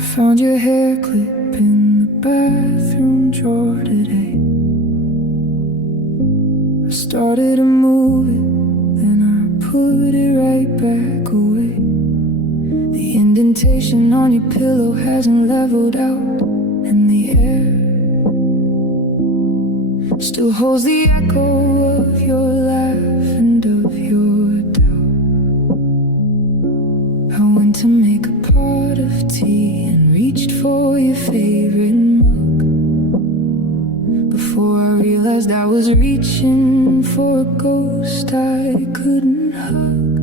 Found your hair clip in the bathroom drawer today. I started to move it, then I put it right back away. The indentation on your pillow hasn't leveled out, and the air still holds the echo of your laugh and of your doubt. I went to make a pot of tea and reached for your favorite mug before I realized I was reaching for a ghost I couldn't hug.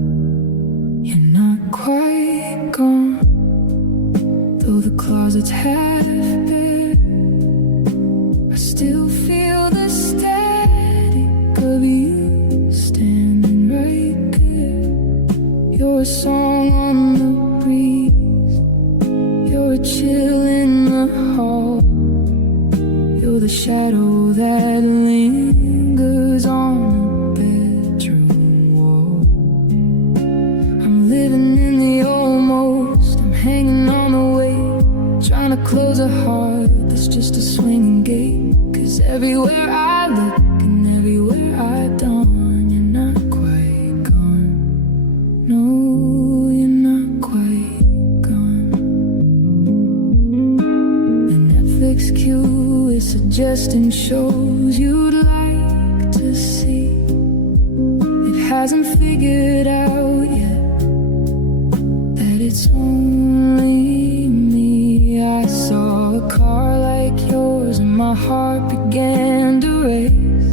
You're not quite gone, though the closet's half bare. I still feel the static of you standing right there. You're a song on the breeze, you're a chill in the hall, you're the shadow that lingers on the bedroom wall. I'm living in the almost, I'm hanging on the way, trying to close a heart that's just a swinging gate. 'Cause everywhere I look and everywhere I dawn, you're not quite gone. No, you're not quite gone. The Netflix queue is suggesting shows you'd like to see. It hasn't figured out yet that it's only me. I saw a car like yours and my heart began to race.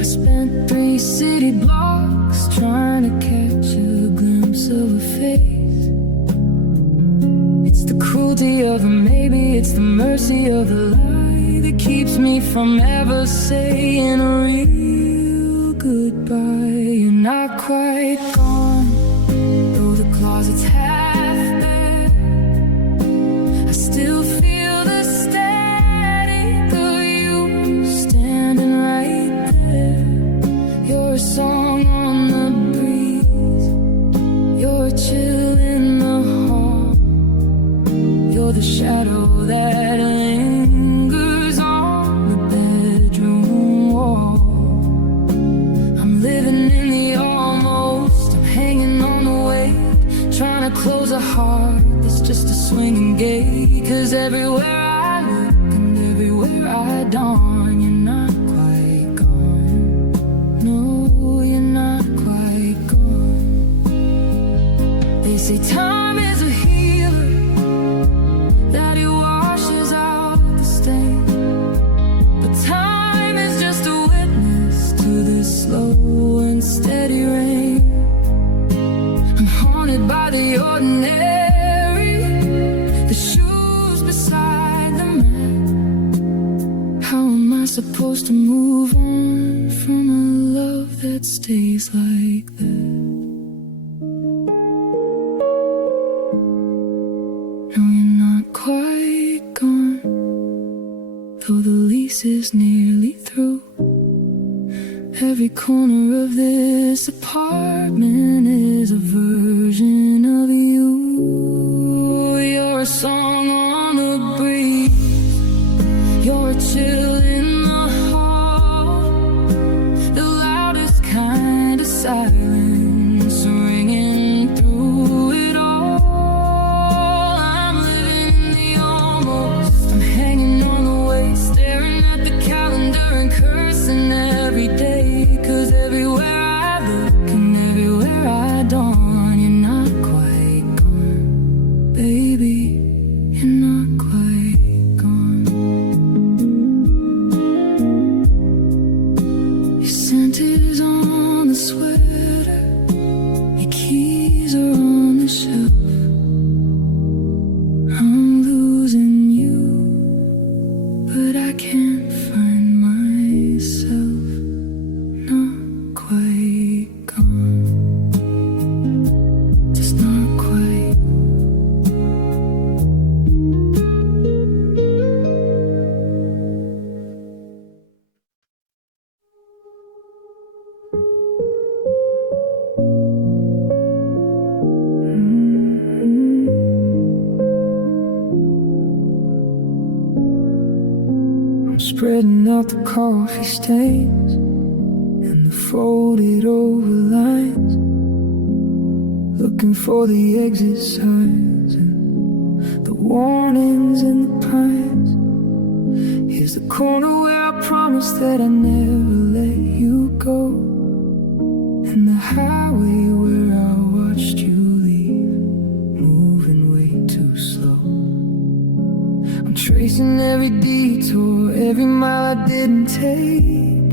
I spent 3 city blocks trying to catch a glimpse of a face. It's the cruelty of it, maybe it's the mercy of the lie that keeps me from ever saying a real goodbye. You're not quite gone, though the closet's half bare. I still feel the static of you standing right there. You're a song on the breeze, you're a chill in the hall, you're the shadow that lingers on the bedroom wall. I'm living in the almost, I'm hanging on the wait, trying to close a heart that's just a swinging gate. 'Cause everywhere I look and everywhere I dawn, you're not quite gone. No, you're not quite gone. They say time is a healer, that it washes out the stain, but time is just a witness to this slow and steady rain. I'm haunted by the ordinary, the shoes beside the man. How am I supposed to move on from a love that stays like that? No, you're not quite gone, though the lease is nearly through. Every corner of this apartment is a version of you. You're a song on the breeze, you're a chill in the hall, the loudest kind of silence ringing through it all. I'm living in the almost, I'm hanging on the way, staring at the calendar and cursing every day. 'Cause everywhere spreading out the coffee stains and the folded over lines, looking for the exit signs and the warnings in the pines. Here's the corner where I promised that I'd never let you go, and the highway where I watched you leave, moving way too slow. I'm tracing every detour, every mile I didn't take,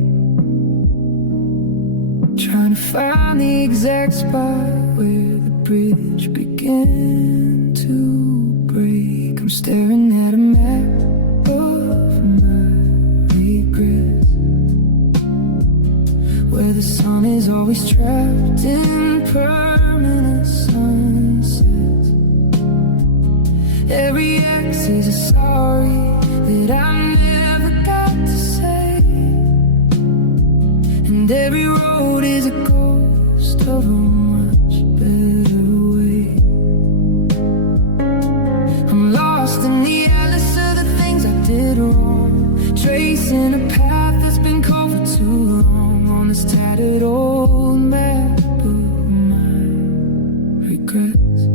trying to find the exact spot where the bridge began to break. I'm staring at a map of my regrets, where the sun is always trapped in permanent sunsets. Every ex is a sorry that I never got to say, and every road is a ghost of a much better way. I'm lost in the endless of the things I did wrong, tracing a path that's been cold for too long on this tattered old map of my regrets.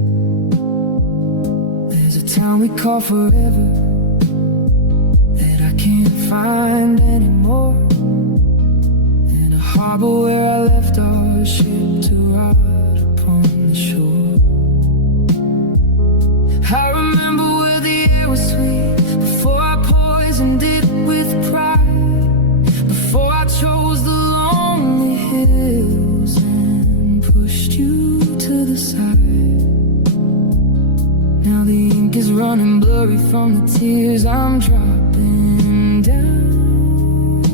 There's a town we call forever that I can't find anymore, and a harbor where I left our ship to rot upon the shore. I remember where the air was sweet before I poisoned it with pride, before I chose the lonely hills and pushed you to the side. Now the ink is running blurry from the tears I'm dropping down.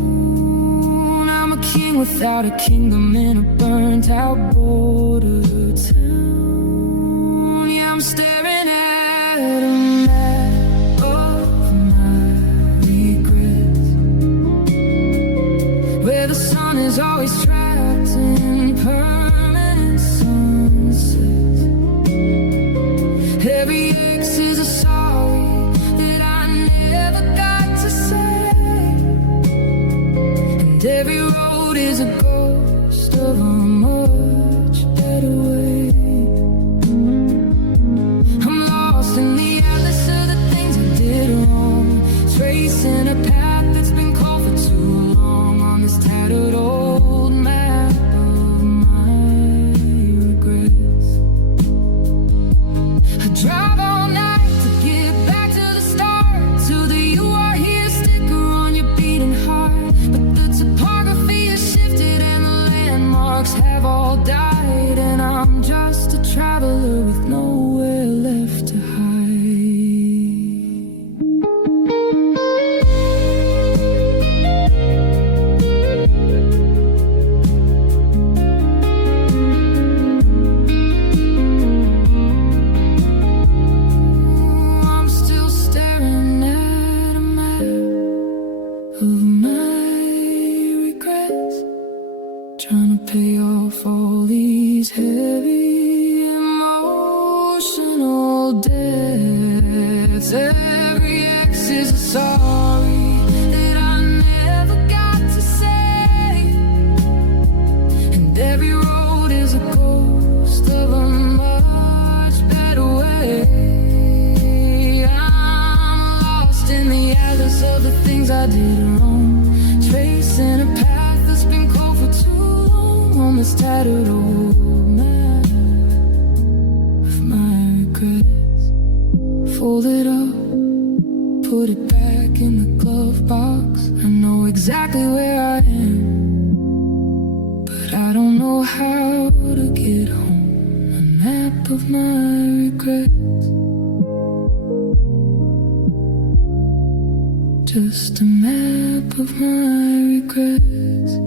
I'm a king without a kingdom in a burnt out border town. Yeah, I'm staring at a map of my regrets, where the sun is always trapped in permanent sunsets. Every ex is a sorry that I never got to say, and every road is a ghost of a much better way. I'm lost in the endless of the things I did wrong, tracing a path that's been cold for too long on this tattered old map of my regrets. I drive all night to get back to the start, to the you are here sticker on your beating heart. But the topography has shifted and the landmarks have all died, and I'm just a traveler with nowhere left to hide. I'm still staring at a map of my regrets, trying to pay off all these heavy emotional debts. Every ex is a sorry that I never got to say, and every road is a ghost of a much better way. I'm lost in the atlas of the things I did wrong, tracing a path that's been cold for too long on this tattered old map of my regrets. Fold it up, put it back in the glove box. I know exactly where I am, but I don't know how to get home. A map of my regrets, just a map of my regrets.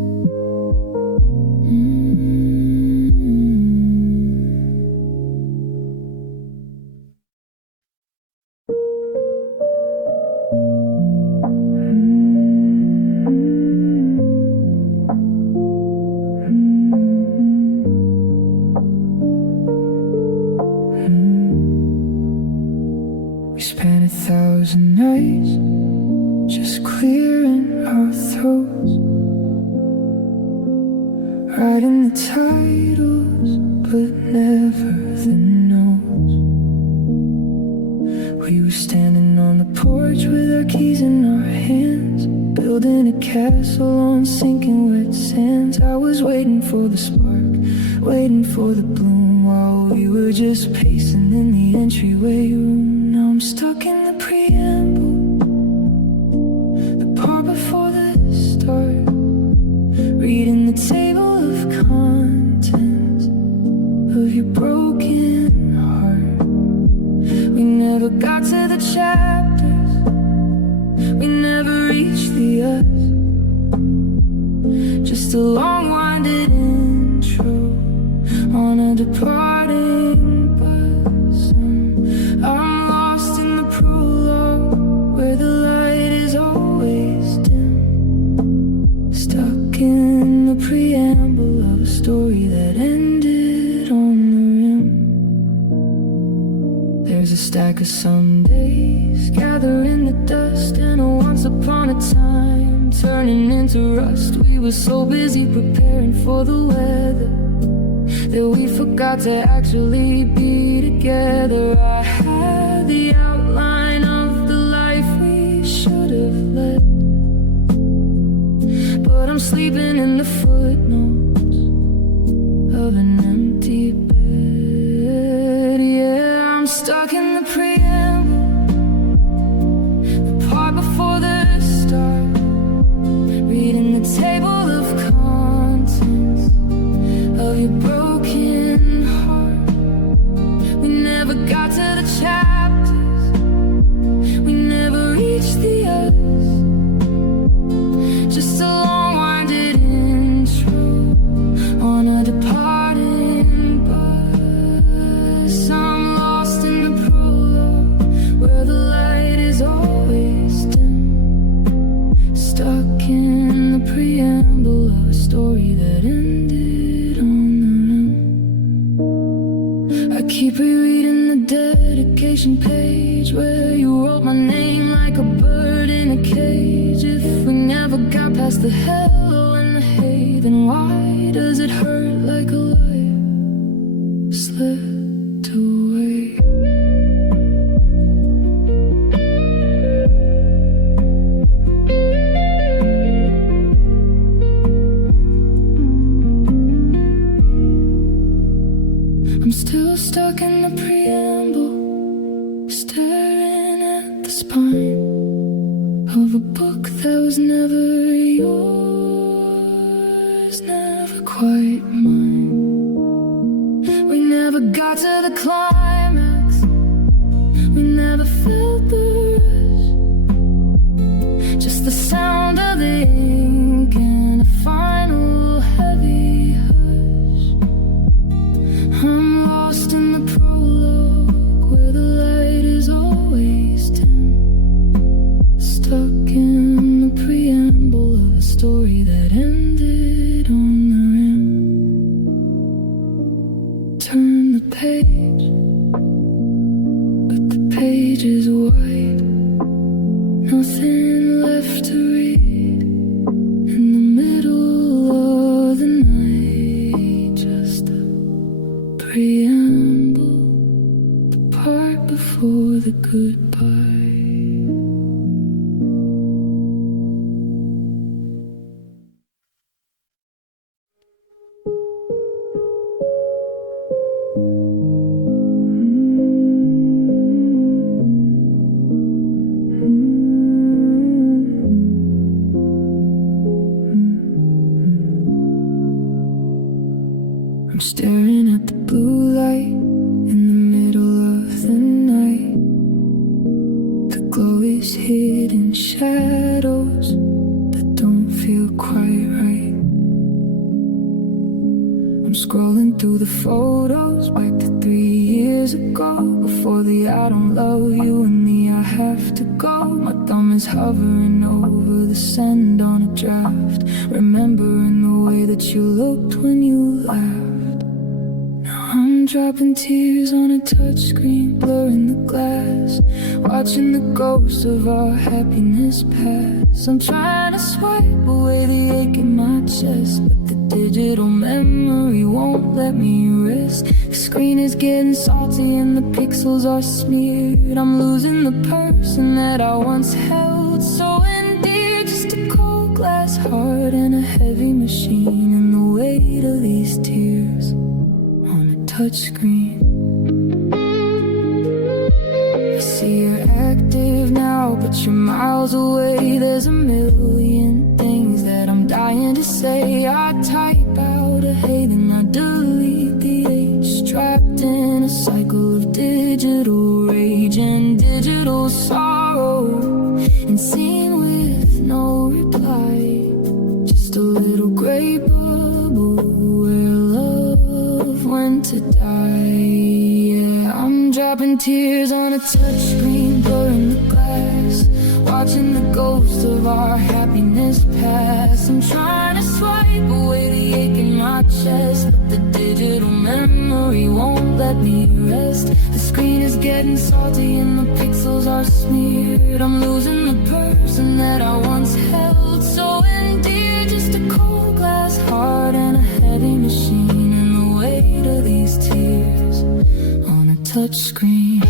We spent 1,000 nights just clearing toes, writing the titles, but never the notes. We were standing on the porch with our keys in our hands, building a castle on sinking wet sands. I was waiting for the spark, waiting for the bloom, while we were just pacing in the entryway room. Now I'm stuck in the preamble, the part before the start, reading the table of contents of your broken heart. We never got to the chapters, we never reached the us, just a long winded intro on a departing bus. I'm lost in the prologue where the light is always dim, stuck in the preamble of a story that ended on the rim. There's a stack of Sundays gathering the dust, and a once upon a time turning into rust. We were so busy preparing for the weather that we forgot to actually be together. I had the outline of the life we should have led, but I'm sleeping in the footnotes of an empty bed. Yeah, I'm stuck in the preamble, the part before the start, reading the table of contents of your broken heart. We never got to the chapters, we never reached the us, just a long winded intro on a departing bus. I'm lost in the prologue where the light is always dim, stuck in the preamble of a story that ended on the rim. I keep rereading the dedication page where you wrote my name like a bird in a cage. If we never got past the hello and the hey, then why does it hurt like a life slipped away? I'm still stuck in the preamble, staring at the spine of a book that was never yours, never quite mine. We never got to the climax, we never felt the rush, just the sound of the ink and a final heavy hush. I'm lost in the prologue where the light is always dim, stuck in the preamble of a story that ended on the rim. Turn the page, but the page is wide, nothing left to read in the middle of the night, just a preamble, the part before the goodbye. I'm staring at the blue light in the middle of the night. The glow is hid in shadows that don't feel quite right. I'm scrolling through the photos back to 3 years ago, before the I don't love you and the I have to go. My thumb is hovering over the send on a draft, remembering the way that you looked when you laughed. Now I'm I'm dropping tears on a touchscreen, blurring the glass, watching the ghosts of our happiness pass. I'm trying to swipe away the ache in my chest, but the digital memory won't let me rest. The screen is getting salty and the pixels are smeared. I'm losing the person that I once held so endear. Just a cold glass heart and a heavy machine, and the weight of these tears on a touchscreen. I see you're active now, but you're miles away. There's a million things that I'm dying to say. I type out a hate and I delete the H, trapped in a cycle of digital rage and digital sorrow, and seen with no reply. Just a little gray bubble where love went to die. Yeah, I'm dropping tears on a touchscreen, blurring the glass, watching the ghosts of our happiness pass. I'm trying to swipe away the ache in my chest, but the digital memory won't let me rest. The screen is getting salty and the pixels are smeared. I'm losing the person that I once held so endear. Just a cold glass heart and a heavy machine, and the weight of these tears on a touchscreen.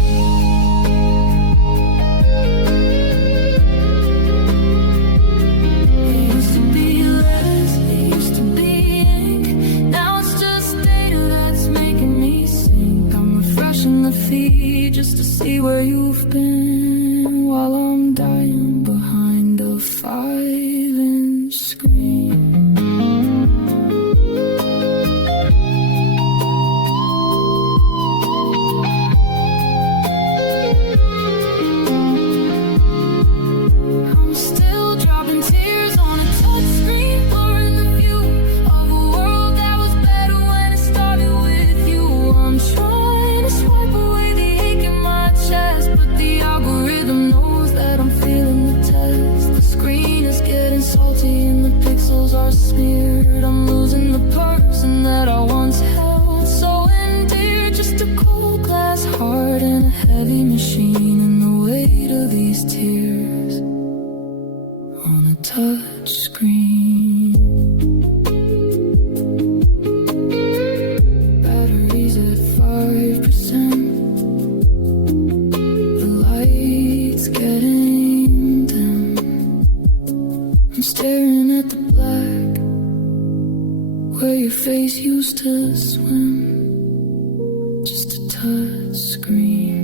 Just to see where you've been while I'm dying behind a 5-inch screen. I'm still dropping tears on a touchscreen, blurring the view of a world that was better when it started with you. I'm trying to swipe away the ache in my chest, but the algorithm knows that I'm feeling the test. The screen is getting salty and the pixels are smeared. I'm losing the person that I once held so endear. Just a cold glass heart and a heavy machine, and the weight of these tears on a touch screen. Batteries at 5%, the lights getting dim. I'm staring at the black where your face used to swim. Just a touch screen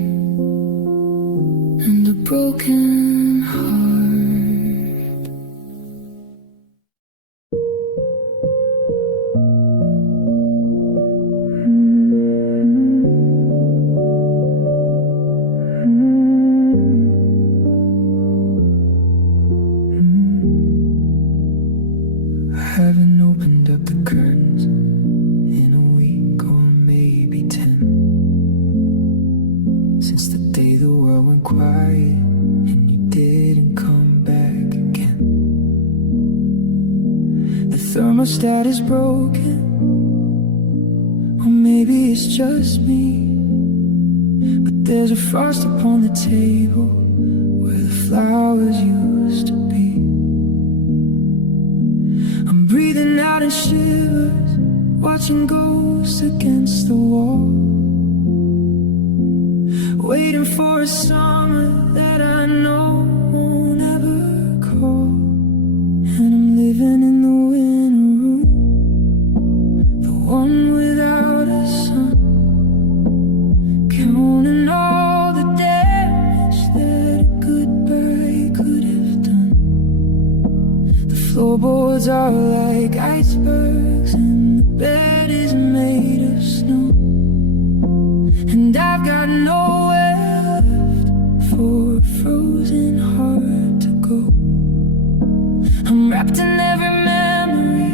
and a broken heart. I haven't opened up the curtains in a week or maybe 10, since the day the world went quiet and you didn't come back again. The thermostat is broken, or maybe it's just me, but there's a frost upon the table where the flowers used to be. I'm breathing out in shivers, watching ghosts against the wall, waiting for a summer that I know won't ever call. And I'm living in the winter room, the one without a sun, counting all the damage that a goodbye could have done. The floorboards are like icebergs and the bed is made of snow, and I've got nowhere left for a frozen heart to go. I'm wrapped in every memory,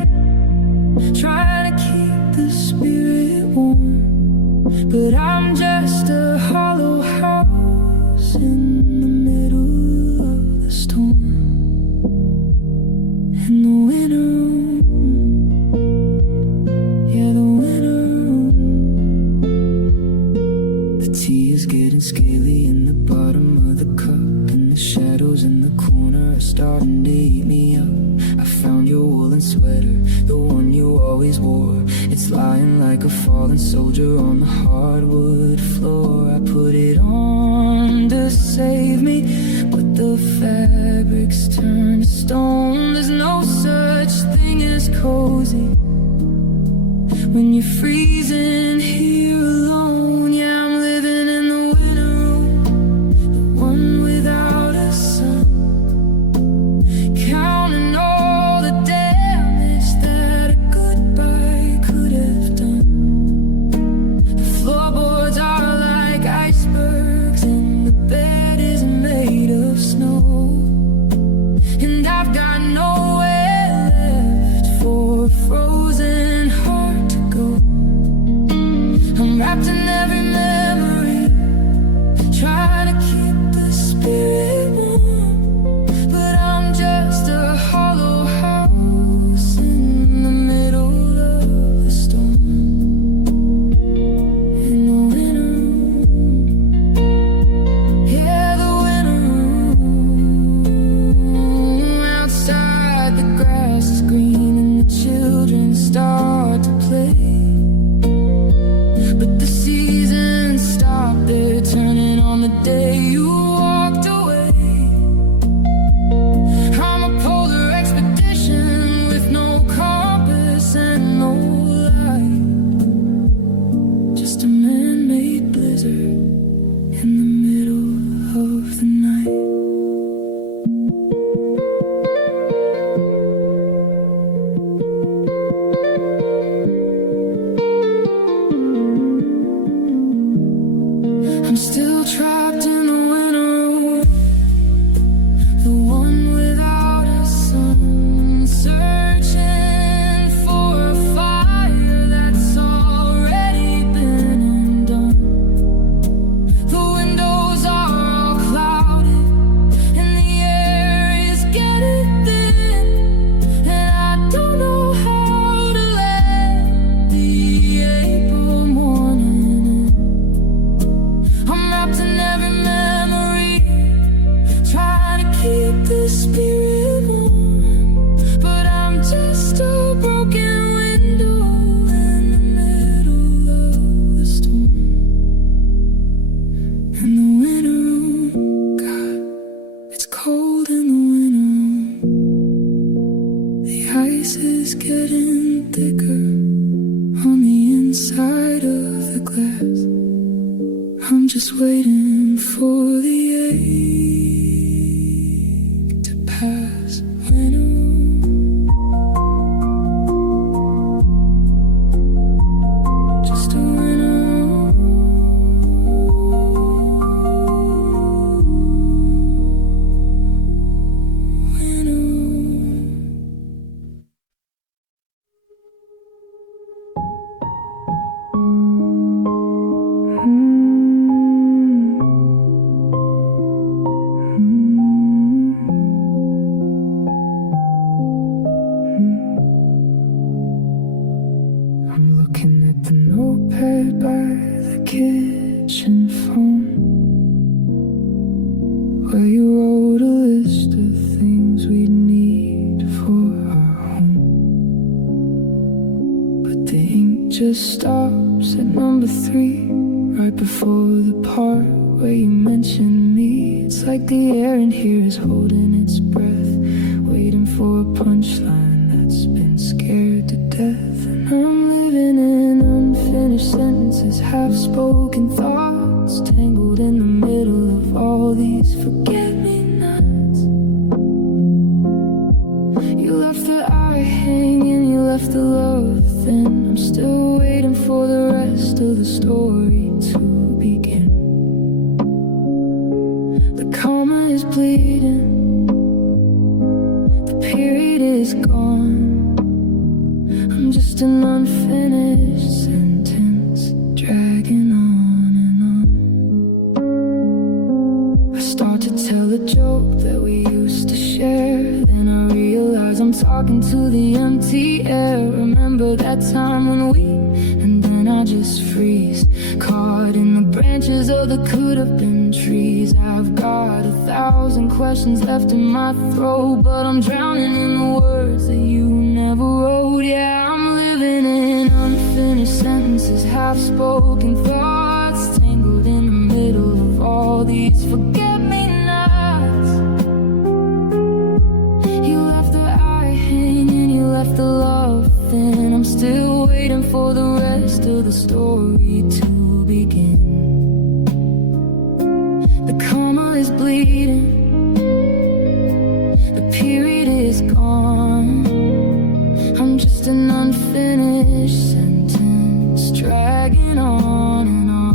trying to keep the spirit warm, but I'm just a hollow house in the middle of the storm. In the winter room, yeah, the winter room. whiskey is getting scaly in the bottom of the cup, and the shadows in the corner are starting to eat me up. I found your woolen sweater, the one you always wore. It's lying like a fallen soldier on the hardwood floor. I put it on to save me, but the fabric's turned to stone. There's no such thing as cozy when you're freezing here alone. Yeah, I'm living in the winter room, the one without a sun, counting all the damage that a goodbye could have done. The floorboards are like icebergs and the bed is made of snow, and I've got nowhere left for a frozen heart to go. I'm wrapped in every memory, trying to keep the spirit warm, but I'm just a hollow house in the middle of the storm. In the winter room, yeah, the winter room. Outside the grass is green and the children start to play, but the seasons stop, they're turning on the day you walked away. I'm a polar expedition with no compass and no light, just a man-made blizzard in the middle of the night. I'm still trapped in the winter room, the one without a sun, searching for a fire that's already been undone. The windows are all clouded and the air is getting thin, and I don't know how to let the April morning in. I'm wrapped in every memory, trying to keep the spirit warm, but I'm just a broken window in the middle of the storm. In the winter room, God, it's cold in the winter room. The ice is getting thicker on the inside of the glass. I'm just waiting for the ache to pass. Winter room, just a winter room. Winter room. I'm looking at the notepad by the kitchen phone, where you wrote a list of things we'd need for our home. But the ink just stops at number 3, right before the part where you mention me. It's like the air in here is holding its breath, waiting for a punchline that's been scared to death. And I'm living in unfinished sentences, half-spoken thoughts, tangled in the middle of all these forget-me-nots. You left the eye hanging, you left the love thin. I'm still waiting for the rest of the story to begin. The comma is bleeding, the period is gone. I'm just an unfinished sentence, dragging on and on. I start to tell a joke that we used to share, then I realize I'm talking to the empty air. Remember that time when we, and then I just freeze, caught in the branches of the could have been trees. I've got 1,000 questions left in my throat, but I'm drowning in the words that you never wrote. Yeah, I'm living in unfinished sentences, half-spoken thoughts, tangled in the middle of all these forget-me-nots. You left the eye hanging, you left the love thin. I'm still waiting for the rest of the story to begin. The comma is bleeding, the period is gone. I'm just an unfinished sentence, dragging on and on.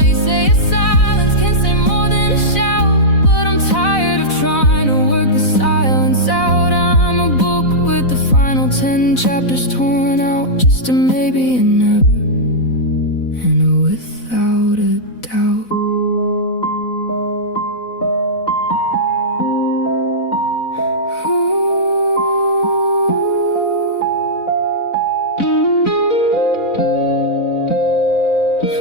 They say a silence can say more than a shout, but I'm tired of trying to work the silence out. I'm a book with the final 10 chapters torn out, just a maybe and never, and a without a doubt.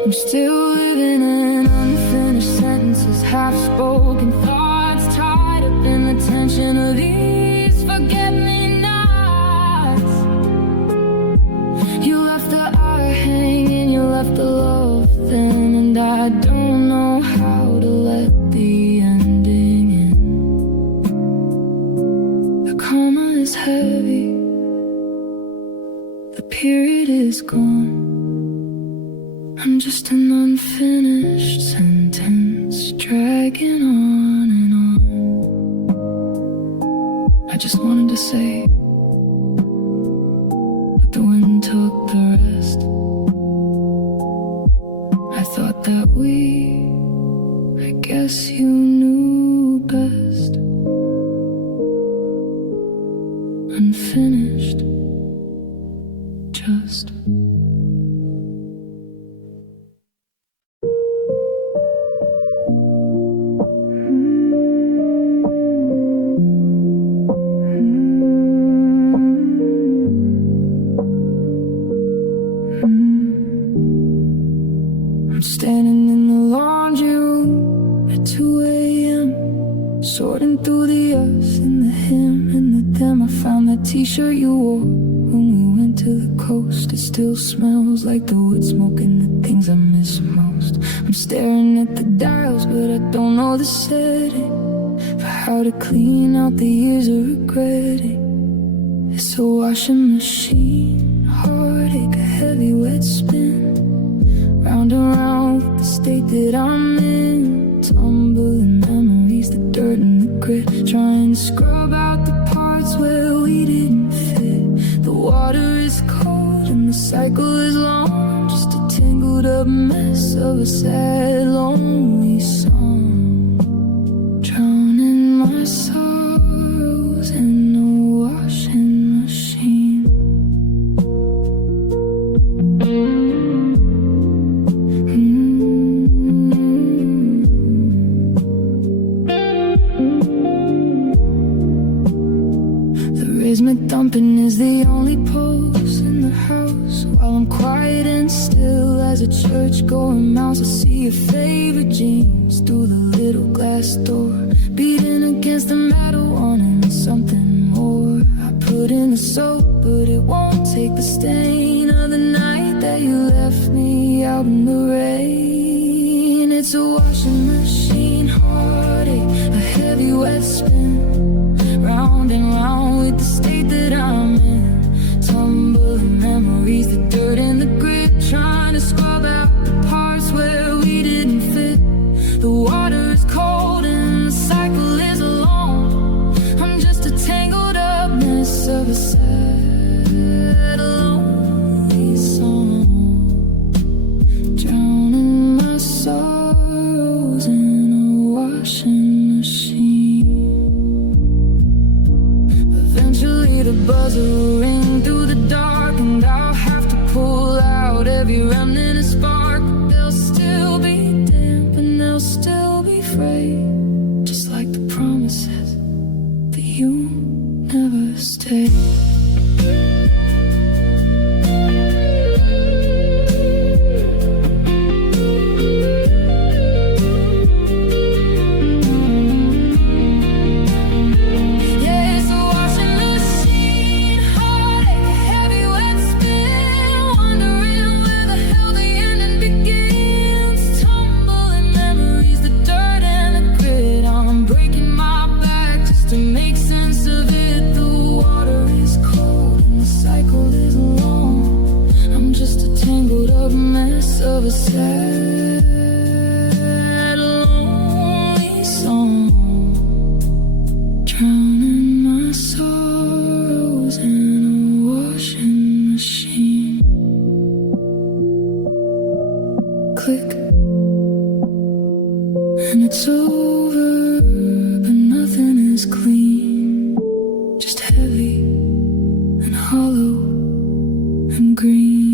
I'm still living in unfinished sentences, half-spoken thoughts, tied up in the tension of these forget-me-nots. You left the eye hanging, you left the love thin, and I don't know how to let the ending in. The comma is heavy, the period is gone. I'm just an unfinished sentence, dragging on and on. I just wanted to say, but the wind took the rest. I thought that I guess you knew best. Unfinished, just. I'm standing in the laundry room at 2 a.m., sorting through the us and the him and the them. I found that t-shirt you wore when we went to the coast. It still smells like the wood smoke and the things I miss most. I'm staring at the dials, but I don't know the setting for how to clean out the years of regretting. It's a washing machine, heartache, a heavy wet spin, round and round with the state that I'm in. Tumbling memories, the dirt and the grit, trying to scrub out the parts where we didn't fit. The water is cold and the cycle is long, just a tangled up mess of a sad, lonely song. Drowning my sorrows in a washing machine. Dumping is the only pulse in the house, while I'm quiet and still as a church-going mouse. I see your favorite jeans through the little glass door, beating against the metal, wanting something more. I put in the soap, but it won't take the stain of the night that you left me out in the rain. It's a washing machine, heartache, a heavy wet spin, round and round with the state that I'm in. Tumbling memories, the dirt and the grit, trying to scrub out the parts where we didn't fit. The water is cold and the cycle is long. I'm just a tangled up mess of a sad, lonely song. Drowning my sorrows in a washing machine. Eventually the buzzer will ring through the dark, and I'll have to it's over, but nothing is clean, just heavy and hollow and green.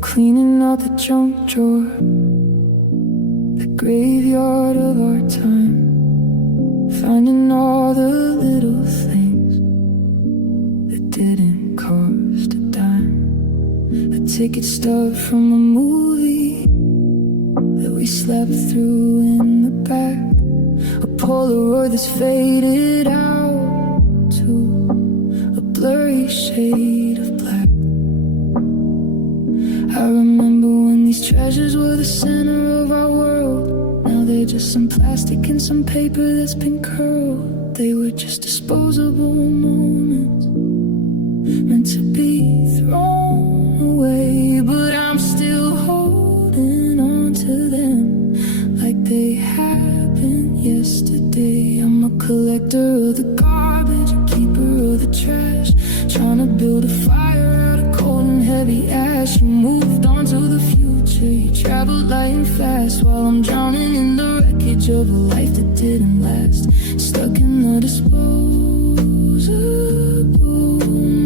Cleaning out the junk drawer, the graveyard of our time, finding all the little things that didn't cost a dime. A ticket stub from a movie that we slept through in the back, a Polaroid that's faded out to a blurry shade of black. I remember when these treasures were the center of our world. Now they're just some plastic and some paper that's been curled. They were just disposable moments, meant to be thrown away. But I'm still holding on to them like they happened yesterday. I'm a collector of the garbage, a keeper of the trash, trying to build a fire out of cold and heavy ash. You moved on to the future, you traveled light and fast, while I'm drowning in the wreckage of a life that didn't last. Stuck in the disposable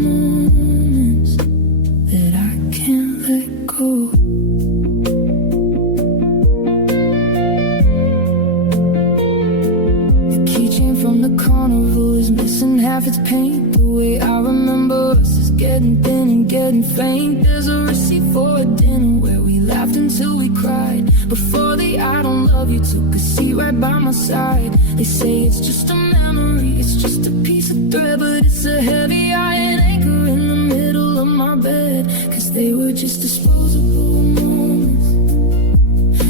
moments that I can't let go. The keychain from the carnival is missing half its paint. The way I remember us is getting thin and getting faint. There's a receipt for a dinner where we laughed until we cried, before the I don't love you took a seat right by my side. They say it's just a memory, it's just a piece of thread, but it's a heavy iron anchor in the middle of my bed. Cause they were just disposable moments,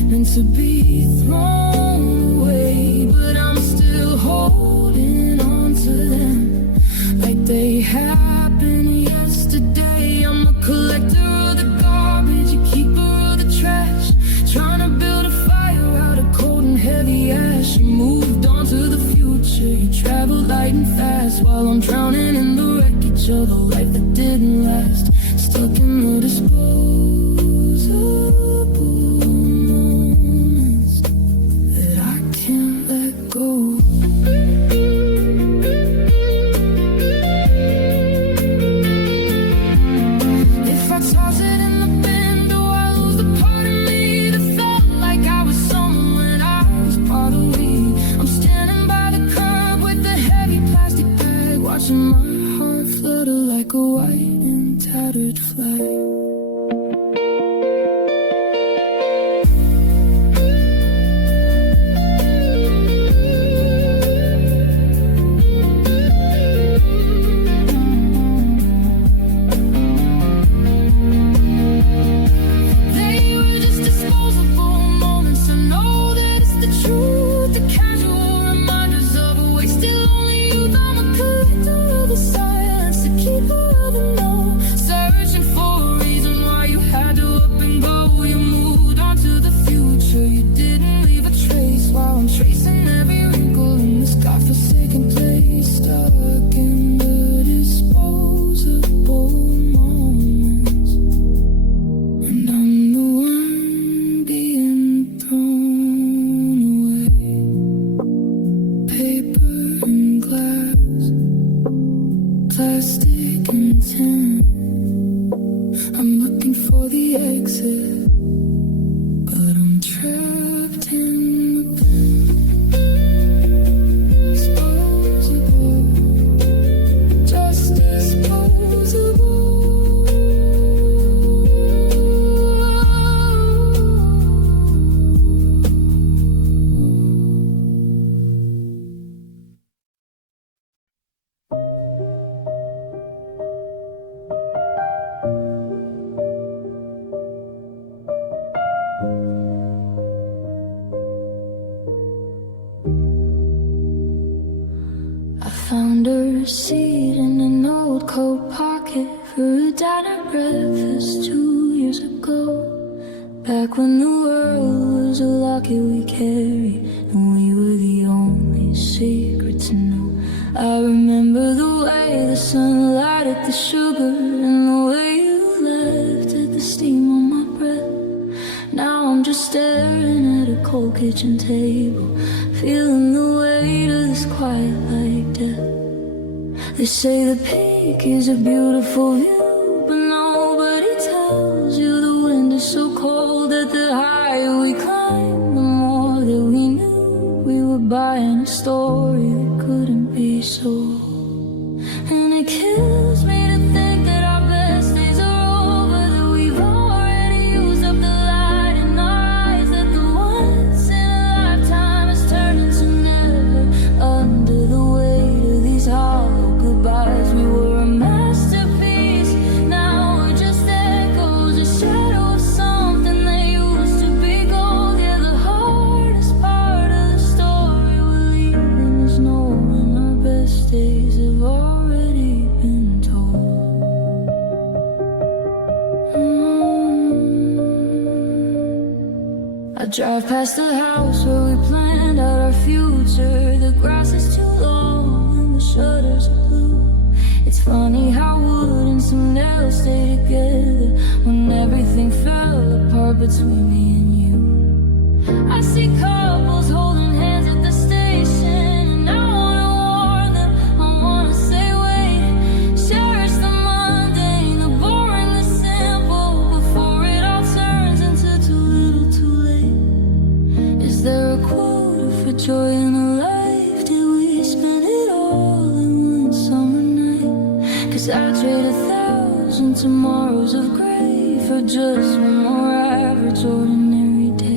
meant to be thrown away. But I'm still holding on to them like they happened yesterday. I'm a collector of the garbage, a keeper of the trash, trying to build a fire out of cold and heavy ash. You moved on to the future, you traveled light and fast, while I'm drowning in the wreckage of a life that didn't last. Stuck in the disposable moments that I can't let go. If I toss it in the bin, do I lose the part of me that felt like I was someone when I was part of we? I'm standing by the curb with the heavy plastic bag, watching my heart flutter like a white and tattered receipt in an old coat pocket for a diner breakfast 2 years ago. Back when the world was a locket we carried, and we were the only secret to know. I remember the way the sun lighted the sugar, and the way you left at the steam on my breath. Now I'm just staring at a cold kitchen table, feeling the weight of this quiet like death. They say the peak is a beautiful view, but nobody tells you the wind is so cold that the higher we climb, the more that we knew we were buying a story that couldn't be sold. And it kills me to think that our best days are over, that we've already used up the light in our eyes, that the once in a lifetime has turned into never. Under the weight of these hollow goodbyes, we were a masterpiece, now we're just echoes, a shadow of something that used to be gold. Yeah, the hardest part of the story we're leaving is knowing our best days have already been told. I drive past the house where we planned out our future. The grass is too long and the shutters are blue. It's funny how wood and some nails stay together when everything fell apart between me and you. I see couples holding hands at the station, and I wanna warn them, I wanna say wait, cherish the mundane, the boring, the simple, before it all turns into too little too late. Is there a quota for joy in a life? Did we spend it all in one summer night? 'Cause I trade 1,000 tomorrows of gray for just one more average ordinary day.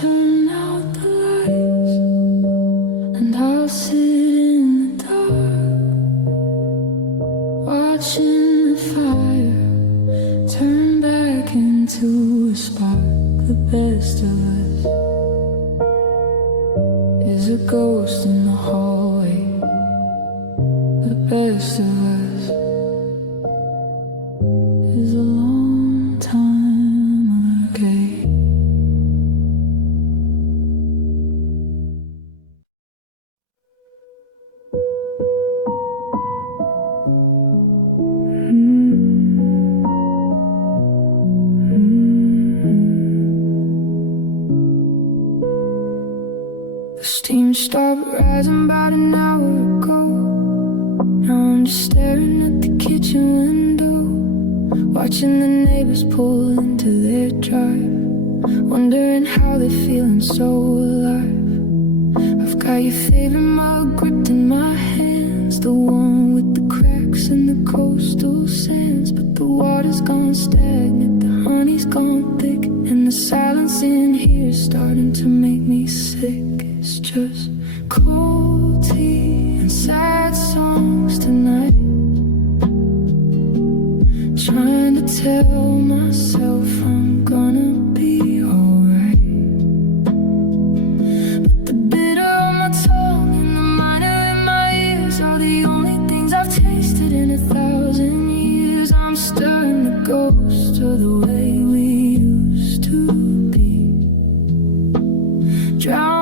Turn out the lights and I'll sit in the dark, watching the fire turn back into a spark. The best of us is a ghost in the hallway. The best of us is a long time away. The steam stopped rising about an hour ago. Now I'm just staring at the kitchen window, watching the neighbors pull into their drive, wondering how they're feeling so alive. I've got your favorite mug gripped in my hands, the one with the cracks and the coastal sands. But the water's gone stagnant, the honey's gone thick, and the silence in here's starting to make me sick. It's just cold tea and sad songs tonight, trying to tell myself I'm gonna be alright. But the bitter on my tongue and the minor in my ears are the only things I've tasted in 1,000 years. I'm stirring the ghost of the way we used to be, drown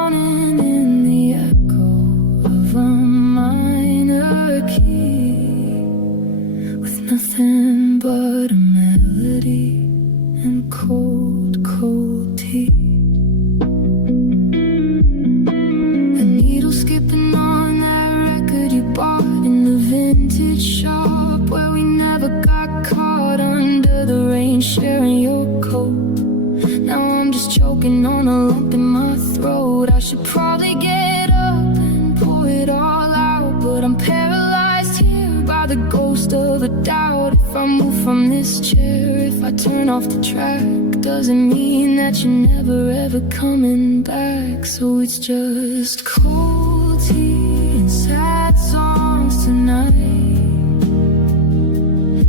nothing but a melody and cold, cold tea. A needle skipping on that record you bought in the vintage shop, where we never got caught under the rain sharing your coat. Now I'm just choking on a lump in my throat. I should probably get up and pour it all out, but I'm paralyzed here by the ghost of a doubt. If I move from this chair, if I turn off the track, doesn't mean that you're never ever coming back. So it's just cold tea and sad songs tonight,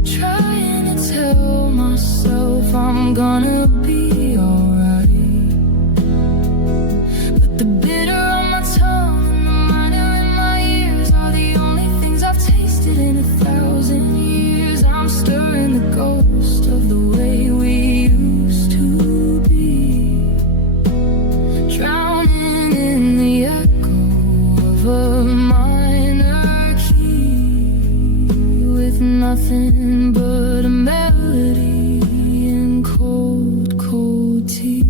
trying to tell myself I'm gonna be alright. But the bitter on my tongue and the minor in my ears are the only things I've tasted in 1,000 years. I'm stirring the ghost of the way we used to be, drowning in the echo of a minor key, with nothing but a melody and cold, cold tea.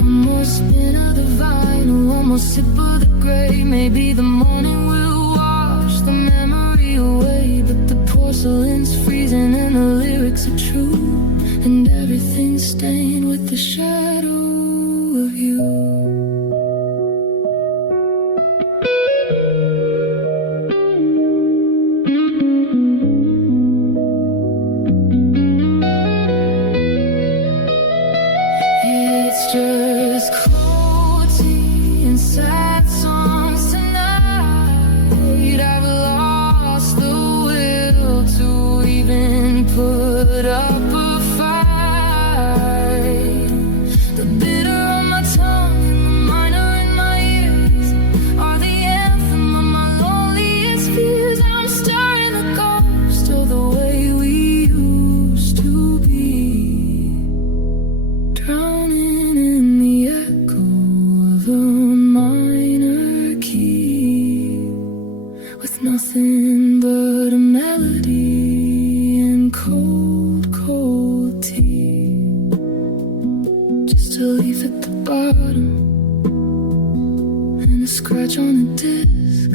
One more spin of the vinyl, one more sip of the gray. Maybe the morning will wash the memory away, but the porcelain's freezing and the lyrics are true, and everything's stained with the shadow of you. It's just cold tea and sad songs tonight. I've lost the will to even put up a fight. The bitter on my tongue and the minor in my ears are the anthem of my loneliest fears. I'm stirring the ghost of the way we used to be, drowning in the echo of a minor key, with nothing but a melody and cold, cold tea. Just a leaf at the bottom and a scratch on a disc.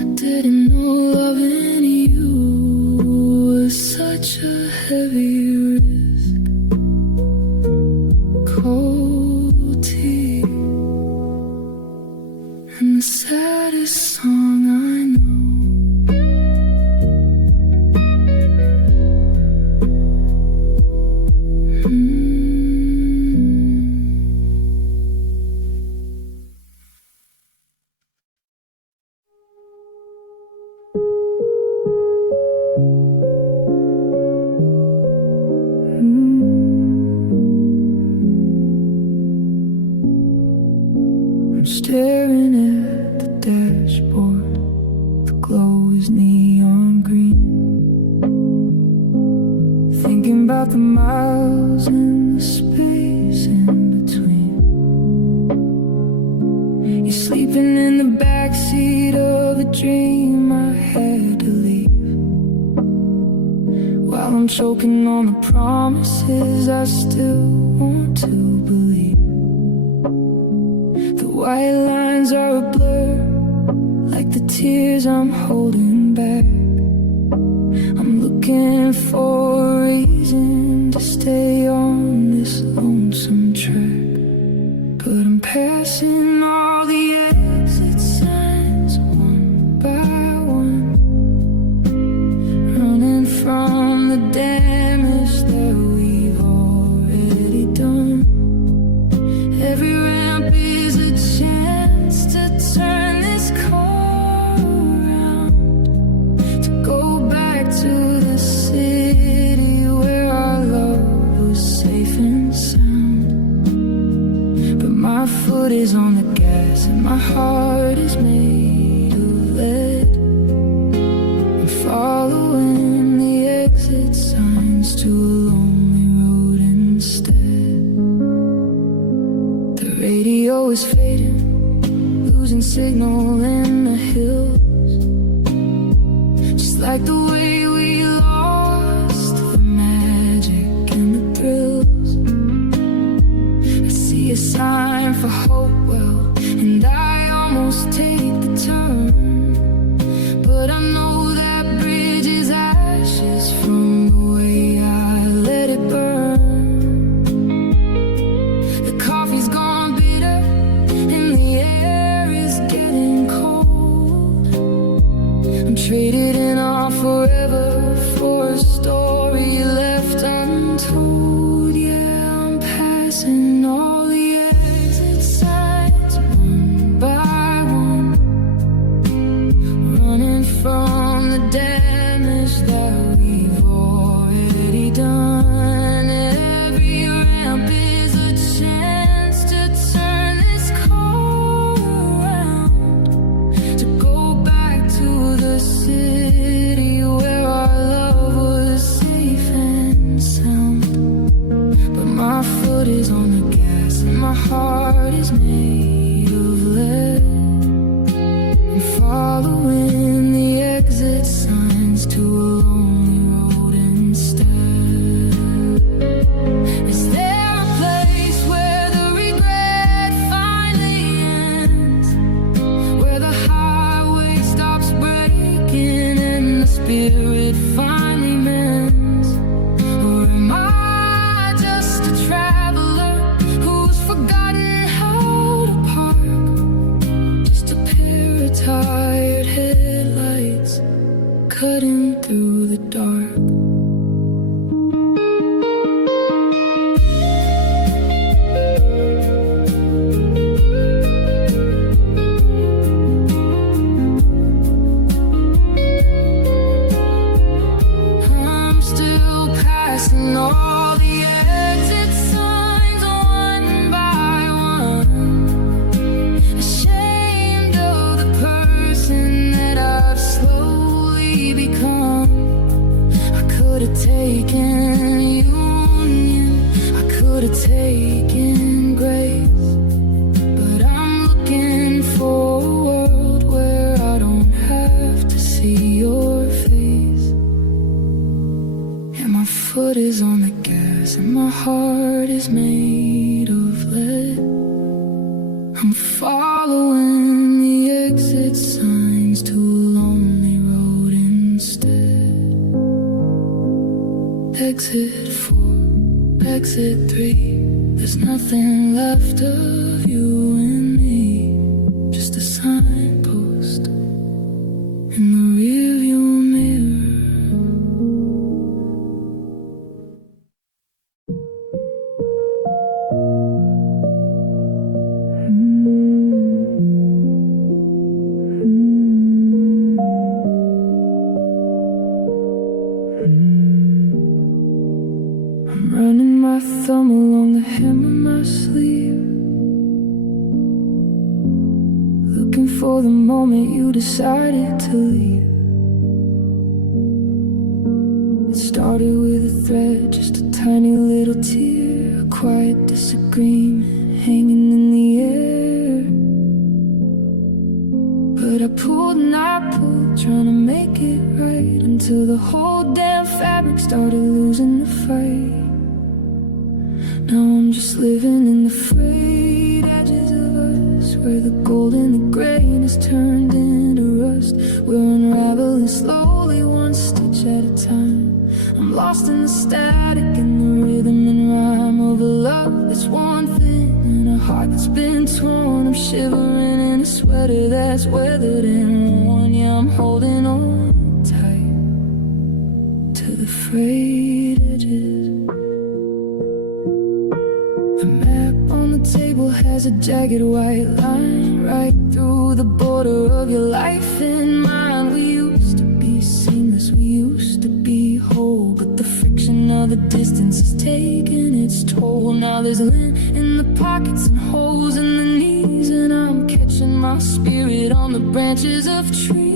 I didn't know loving you was such a heavy risk. Cold tea and the saddest song I know. I'm staring at the dashboard. The glow is neon green. Thinking about the miles and the space in between. You're sleeping in the backseat of a dream I had to leave, while I'm choking on the promises I still want to believe. The white lines are a blur, like the tears I'm holding back. I'm looking for a reason to stay on this lonesome track, but I'm passing all the exit signs one by one, running from the damage that we've already done. Every ramp is a chance to turn this car around. like the way we lost the magic and the thrills. I see a sign for hope, well, and I almost take the turn, but I know that bridge is ashes from the way I let it burn. The coffee's gone bitter and the air is getting cold. I'm traded in our forever for a story left untold. Yeah, I'm passing all the exit signs one by one, running from the damage that we've already done. Every ramp is a chance to turn this car around, to go back to the city where our love was safe and sound. But my foot is on the gas and my heart is made of lead. I'm following the exit signs to a lonely road instead. Is there a place where the regret finally ends, where the highway stops breaking and the spirit finally mends? Or am I just a traveler who's forgotten how to park? Just a pair of tired headlights cutting through the dark. I'm still passing all the exit signs one by one, ashamed of the person that I've slowly become. I could have taken union, I could have taken grace, but I'm looking for a world where I don't have to see your face. And my foot is on the gas and my heart is made of lead. I'm following the exit signs to a lonely road instead. Exit 4, exit 3, there's nothing left of you and me, just a signpost in the rearview mirror. I'm running my thumb along the hem of my sleeve, looking for the moment you decided to leave. It started with a thread, just a tiny little tear, a quiet disagreement hanging in the air. But I pulled and I pulled, trying to make it right, until the whole damn fabric started losing the fight. Now I'm just living in the frayed edges of us, where the gold and the grain is turned into rust. We're unraveling slowly, one stitch at a time. I'm lost in the static and the rhythm and rhyme of a love that's one thing and a heart that's been torn. I'm shivering in a sweater that's weathered and worn. Yeah, I'm holding on tight to the frayed edges. The map on the table has a jagged white line right through the border of your life and mine. We used to be seamless, we used to be whole, but the friction of the distance has taken its toll. Now there's lint in the pockets and holes in the knees, and I'm catching my spirit on the branches of trees.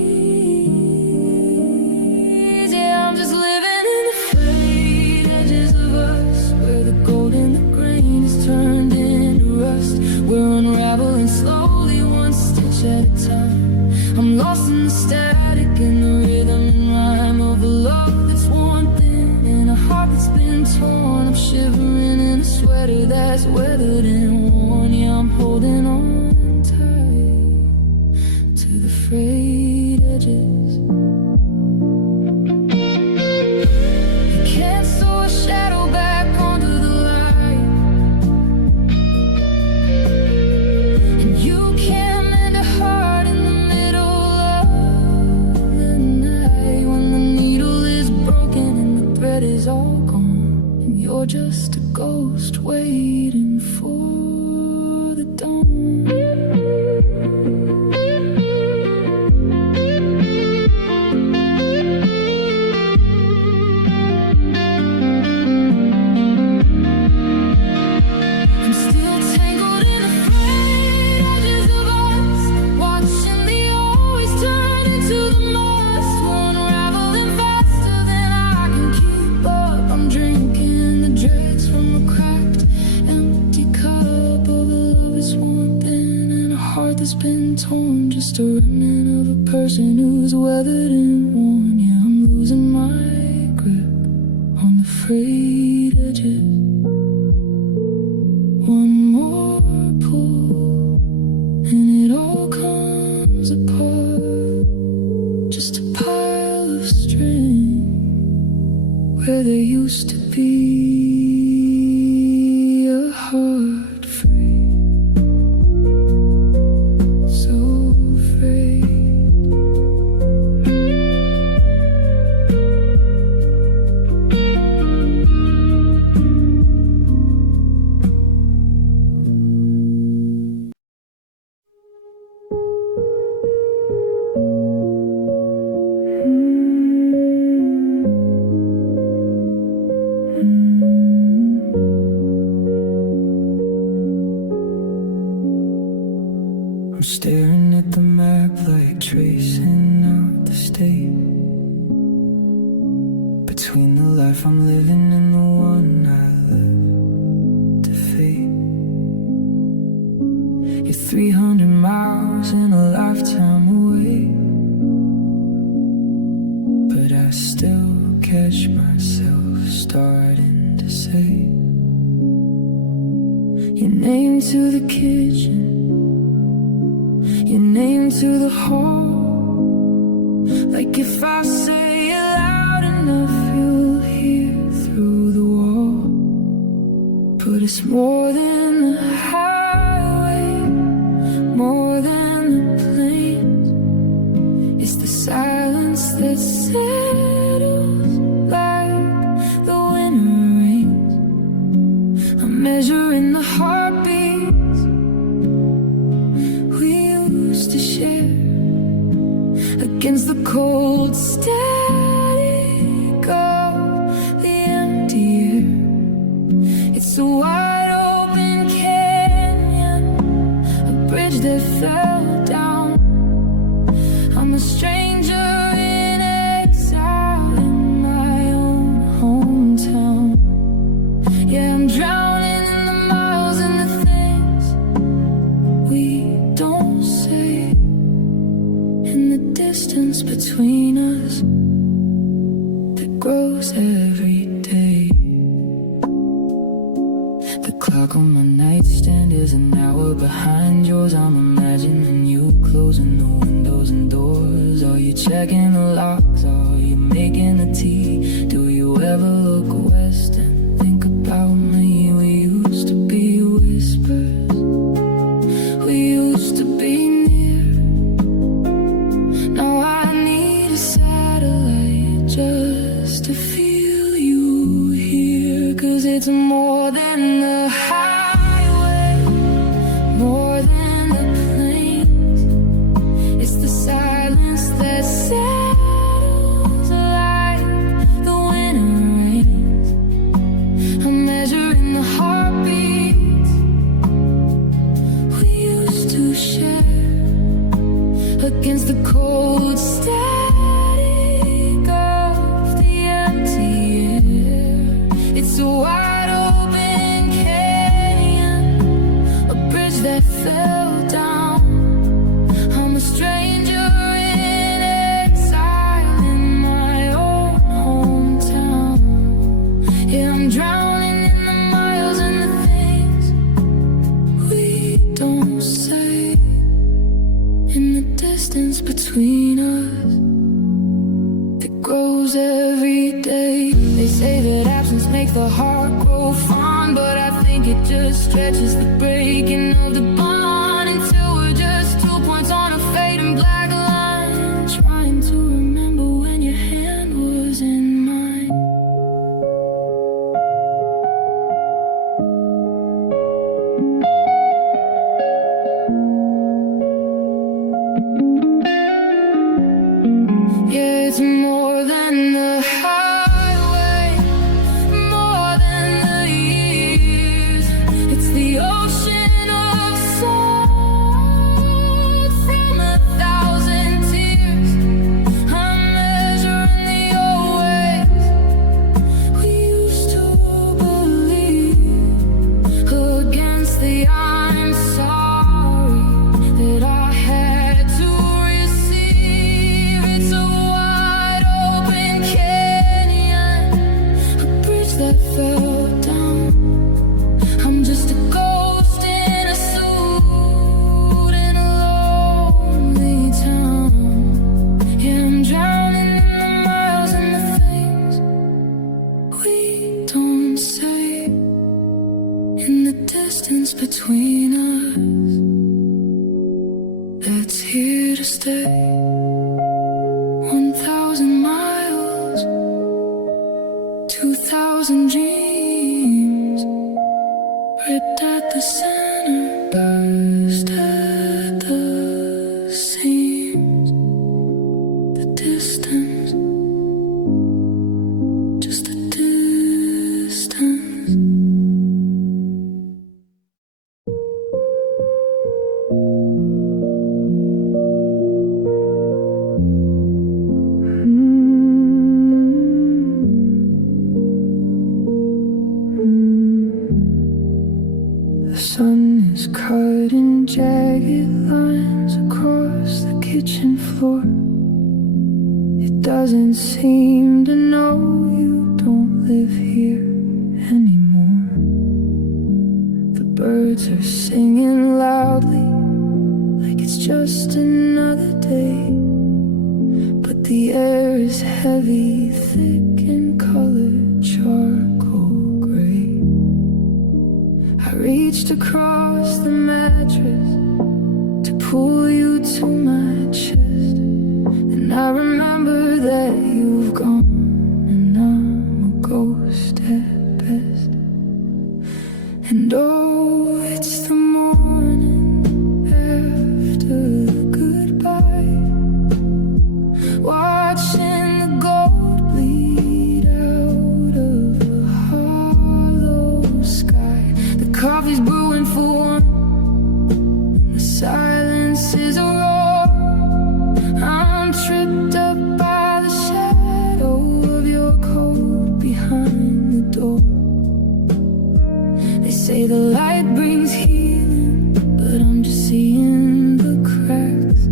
Yeah, I'm just living in the frayed edges of us, where the gold and the grain is turned into rust. We're unraveling slowly, one stitch at a time. I'm lost in the static and the rhythm and rhyme torn. I'm shivering in a sweater that's weathered and worn. Yeah, I'm holding on tight to the frayed edges. You can't sew a shadow back onto the light, and you can't mend a heart in the middle of the night, when the needle is broken and the thread is all gone, and you're just a ghost waiting for the dawn. I'm still tangled in the frayed edges of us, watching the always turn into the must. We're unraveling faster than I can keep up. I'm drinking the dregs from a cracked, empty cup of a love is one thing, and a heart that's been torn. Just a remnant of a person who's weathered and worn. Yeah, I'm losing my grip on the frayed edges. One more pull, and it all comes apart. Just a pile of string where there used to be a heart free, so afraid. I'm staring at the map like tracing out the state between the life I'm living and the one I left to fade. You're 300 miles in a lifetime away, but I still catch myself starting to say your name to the kitchen, your name to the hall. Like if I say it loud enough, you'll hear through the wall. But it's more than the highway, more than the plains. It's the silence that settles like the winter rains. I'm measuring the heartbeats we used to share against the cold static of the empty air. It's a wide open canyon, a bridge that fell down. I'm a stranger in exile in my own hometown. Yeah, I'm drowning in the miles and the things we don't say, in the distance between us that grows every day. The clock on my nightstand is an hour behind yours. I'm imagining you closing the windows and doors. Are you checking the locks? Are you making the tea? Do you ever look west and think about me? We used to be whispers, we used to be near. Now I need a satellite just to feel you here. 'Cause it's more than the highway, more than the plains. It's the silence that settles like the winter rains. I'm measuring the heartbeats we used to share against the cold static of the empty air. It's a wide open grows every day. They say that absence makes the heart grow fond, but I think it just stretches the breaking of the bond until we're just 2 points on a fading black line, trying to remember when your hand was in mine. Yeah, it's more than the highway, more than the years. It's the ocean of salt from 1,000 tears. I'm measuring the old ways we used to believe against the I'm sorry that I had to receive. It's a wide open canyon, a bridge that fell down. I'm just a ghost in a suit in a lonely town. Yeah, I'm drowning in the miles and the things we don't say, in the distance between us that's here to stay. 1,000 miles, 2,000 dreams, ripped at the center, burst at the seams. The distance, just the distance. The sun is cut in jagged lines across the kitchen floor. It doesn't seem to know you don't live here anymore. The birds are singing loudly, like it's just another day. But the air is heavy, thick and colored charcoal gray. I reached across the mattress to pull you to my chest, and I remember that you've gone, and I'm a ghost at best. And oh, it's the morning after the goodbye, watching the gold bleed out of a hollow sky. The coffee's brewing for one, the silence is a roar. I'm tripped up by the shadow of your coat behind the door. They say the light brings healing, but I'm just seeing the cracks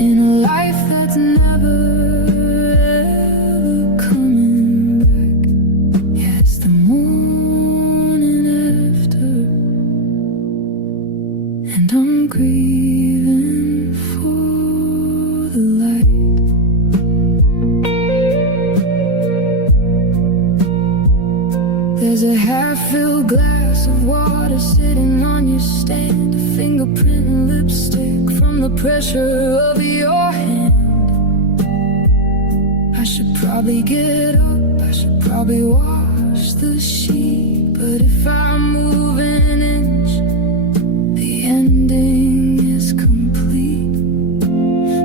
in a life that's never ever coming back. Yeah, it's the morning after, and I'm grieving for the light. There's a half-filled glass of water sitting on your stand, a fingerprint and lipstick from the pressure of your hand. I should probably get up, I should probably wash the sheet, but if I move an inch, the ending is complete.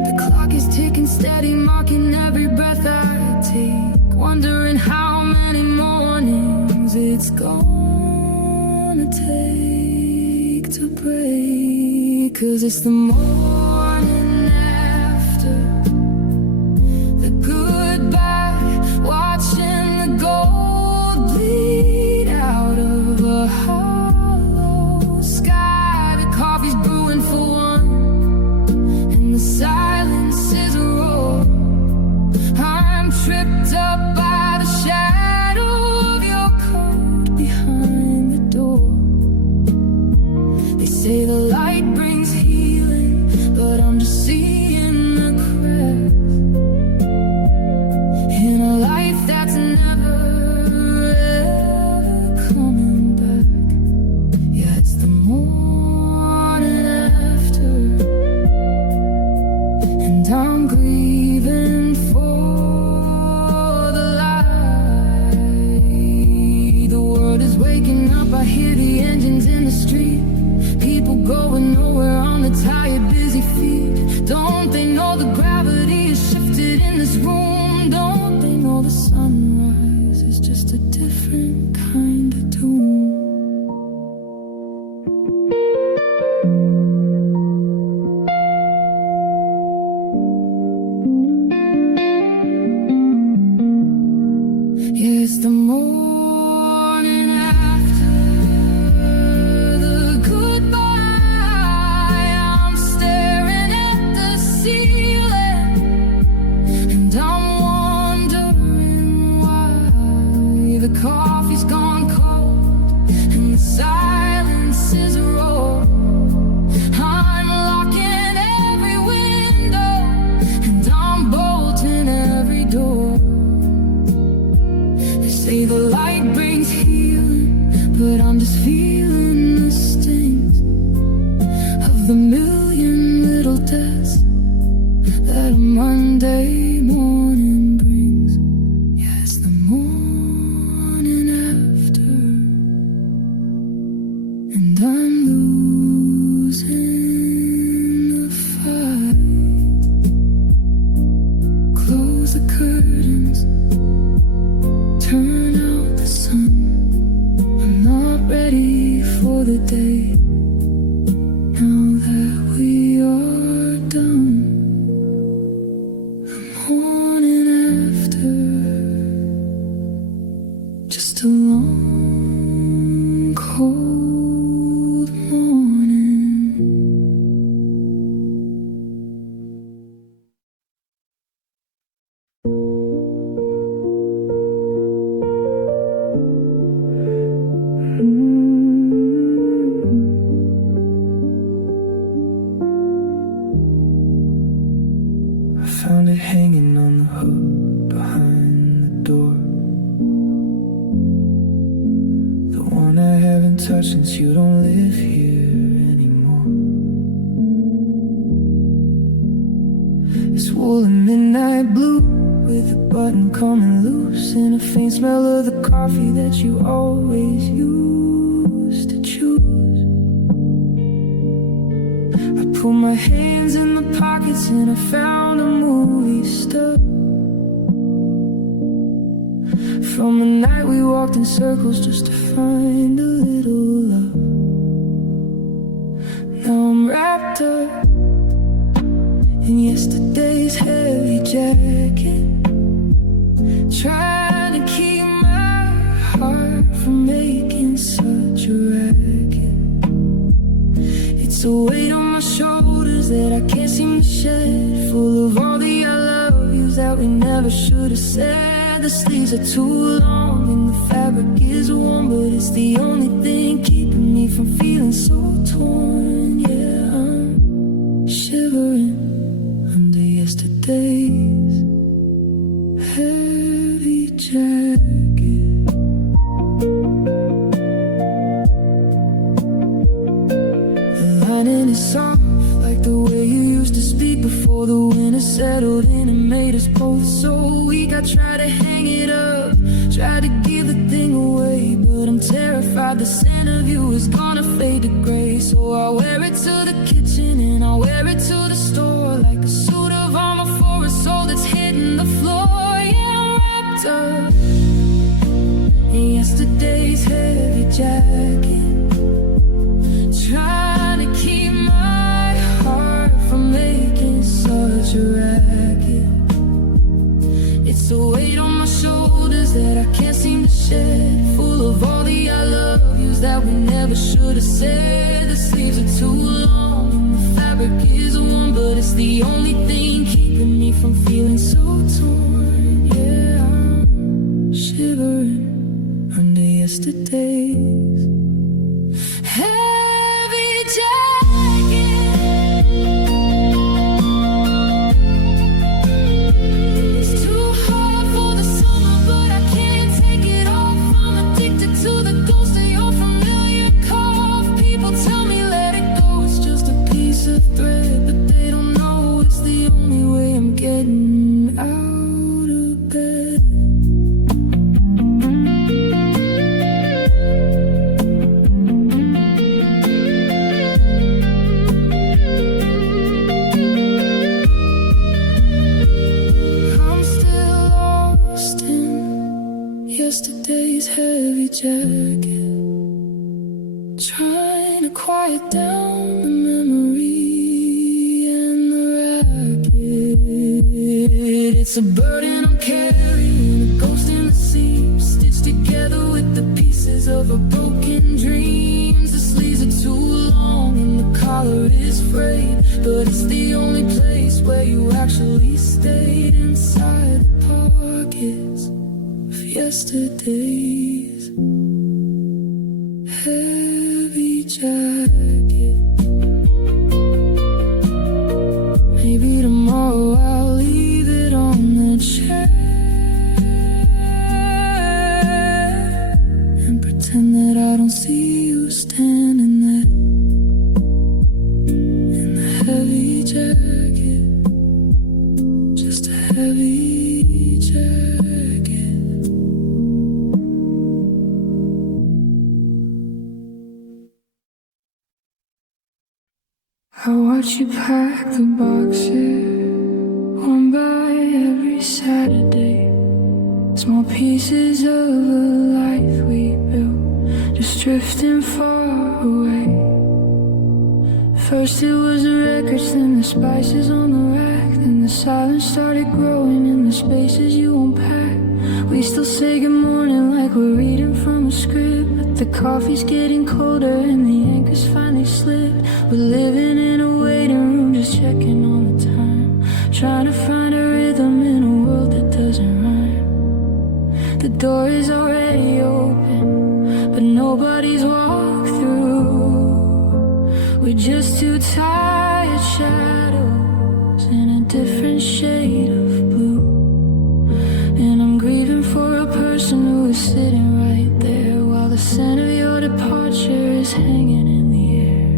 The clock is ticking steady, marking every breath I take, wondering how many mornings it's gonna take to break. 'Cause it's the morning after the goodbye, watching the gold bleed out of a hollow sky. The coffee's brewing for one, and the silence is a roar. I'm tripped up by the shadow of your coat behind the door. They say the light brings healing, but I'm just seeing the cracks moon, don't they know the sunrise is just a different kind of doom? Yeah, it's the morning after the goodbye. I'm staring at the ceiling, and I'm wondering why the coffee's gone cold and the silence is a roar. I'm locking every window and I'm bolting every door. Say the light brings healing, but I'm just feeling the stings of the million little deaths that a Monday morning brings. Yeah, it's the morning after, and I'm losing the fight. Close the curtains, turn out the sun. I'm not ready for the day now that we are done. The morning after, just a long cold morning. I found it hanging on the hook behind the door, the one I haven't touched since you don't live here anymore. It's woolen midnight blue with a button coming loose and a faint smell of the coffee that you always used to choose. I put my hands in the pockets and I found a movie stub from the night we walked in circles just to find a little love. Now I'm wrapped up in yesterday's heavy jacket, trying to keep my heart from making such a racket. It's a weight on my shoulders that I can't seem to shed, full of all the I love yous that we never should have said. The sleeves are too long and the fabric is warm, but it's the only thing keeping me from feeling so torn. Yeah, I'm shivering under yesterday's heavy jacket. The lining is soft like the way you used to speak before the winter settled in and made us both so weak. I try to hang it up, try to give the thing away, but I'm terrified the scent of you is gonna fade to gray. So I wear it to the kitchen and I wear it to the store, like a suit of armor for a soul that's hitting the floor. Yeah, I'm wrapped up in yesterday's heavy jacket, trying to keep my heart from making such a racket. It's a weight on my shoulders that I can't seem to shed, full of all the I love yous that we never should have said. The sleeves are too long and the fabric is warm, but it's the only thing keeping me from feeling so torn. Yeah, I'm shivering under yesterday's heavy jacket. It's too hard for the summer, but I can't take it off. I'm addicted to the ghost of your familiar cough. People tell me let it go, it's just a piece of thread, but they don't know it's the only way I'm getting out of bed. his heavy jacket, trying to quiet down the memory and the racket. It's a burden I'm carrying, a ghost in the seam, stitched together with the pieces of a broken dreams. The sleeves are too long and the collar is frayed, but it's the only place where you actually stayed, inside the pockets of yesterday's heavy jacket. Maybe tomorrow I'll leave it on the chair and pretend that I don't see you standing there in the heavy jacket, just a heavy jacket. I watch you pack the boxes, one by every Saturday. Small pieces of a life we built, just drifting far away. First it was the records, then the spices on the rack, then the silence started growing in the spaces you unpack. We still say good morning like we're reading from a script, but the coffee's getting colder and the anchors finally slipped. We're living in a waiting room, just checking on the time, trying to find a rhythm in a world that doesn't rhyme. The door is already open, but nobody's walked through. We're just two tired shadows in a different shade of blue. And I'm grieving for a person who is sitting right there, while the scent of your departure is hanging in the air.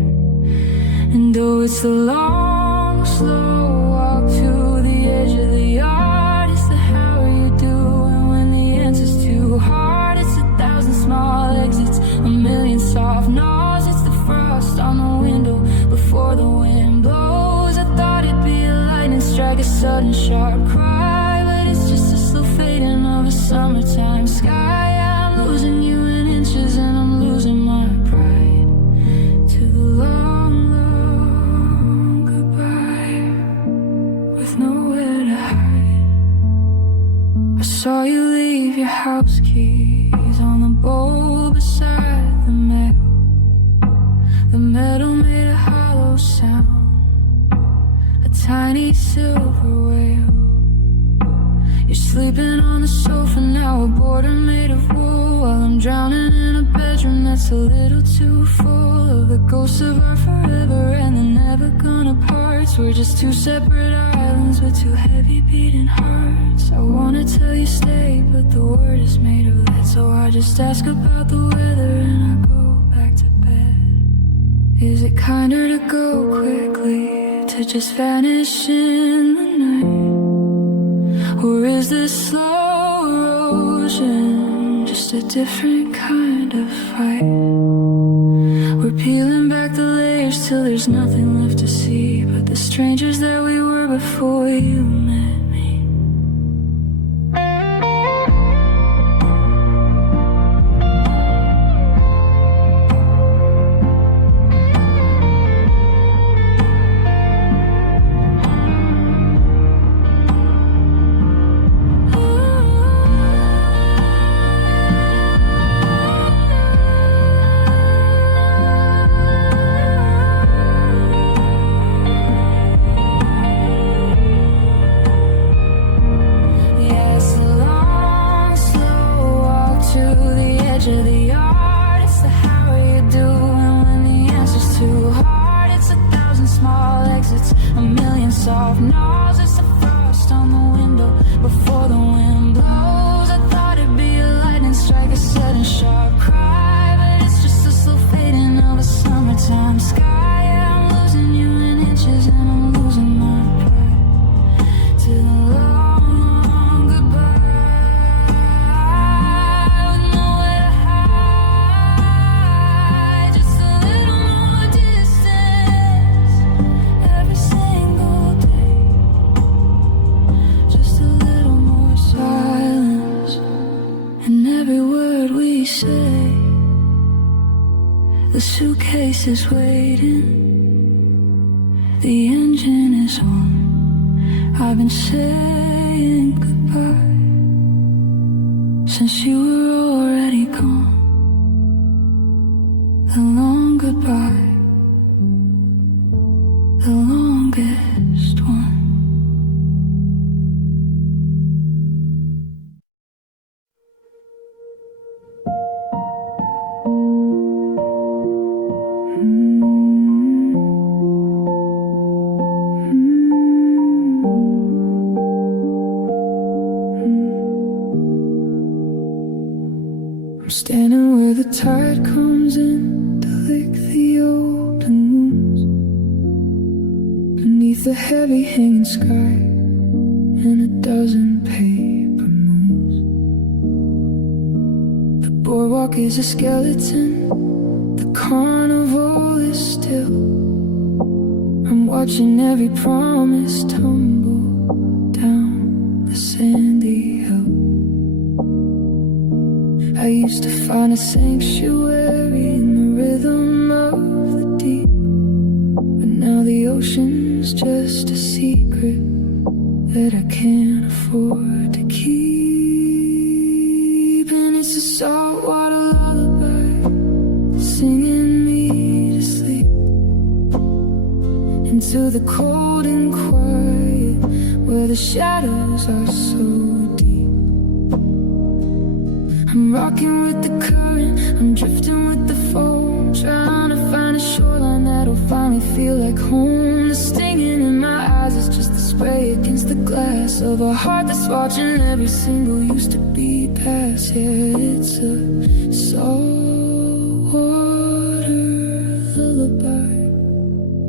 And though it's the long, slow walk to the edge of the yard, it's the how are you doing when the answer's too hard. It's 1,000 small exits, a million soft no's. It's the frost on the window before the wind blows. I thought it'd be a lightning strike, a sudden sharp cry, but it's just a slow fading of a summertime sky. I'm losing you in inches and I'm losing my pride to the long, long goodbye with nowhere to hide. I saw you leave your house keys on the bowl beside the mail. The metal made a hollow sound, a tiny silver whale. You're sleeping on the sofa now, a border made of wool, while I'm drowning in a bedroom that's a little too full of the ghosts of our forever and the never gonna parts. We're just two separate islands with two heavy beating hearts. I wanna tell you stay, but the word is made of lead, so I just ask about the weather and I go back to bed. Is it kinder to go quickly, to just vanish in the night? Or is this slow erosion just a different kind of fight? We're peeling back the layers till there's nothing left to see but the strangers that we were before you met me. The suitcase is waiting, the engine is on. I've been saying goodbye since you were already gone. The long goodbye, the longest one. I'm standing where the tide comes in to lick the open wounds, beneath the heavy hanging sky and a dozen paper moons. The boardwalk is a skeleton, the carnival is still. I'm watching every promise tumble down the sandy hill. I used to find a sanctuary in the rhythm of the deep, but now the ocean's just a secret that I can't afford to keep. And it's a saltwater lullaby singing me to sleep, into the cold and quiet where the shadows are so deep. I'm rocking with the current, I'm drifting with the foam, trying to find a shoreline that'll finally feel like home. The stinging in my eyes is just the spray against the glass of a heart that's watching every single used to be past. Yeah, it's a saltwater lullaby,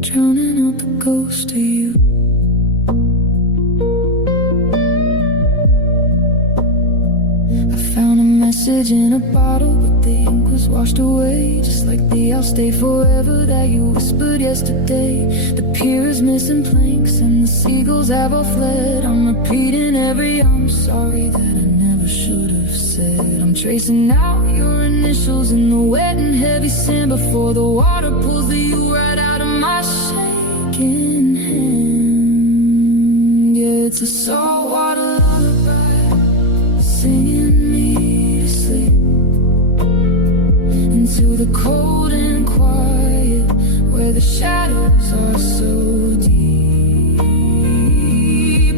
drowning out the ghost of you. Message in a bottle, but the ink was washed away, just like the "I'll stay forever" that you whispered yesterday. The pier is missing planks and the seagulls have all fled. I'm repeating every "I'm sorry" that I never should have said. I'm tracing out your initials in the wet and heavy sand before the water pulls the you right out of my shaking hand. Yeah, it's a saltwater lullaby singing me into the cold and quiet where the shadows are so deep.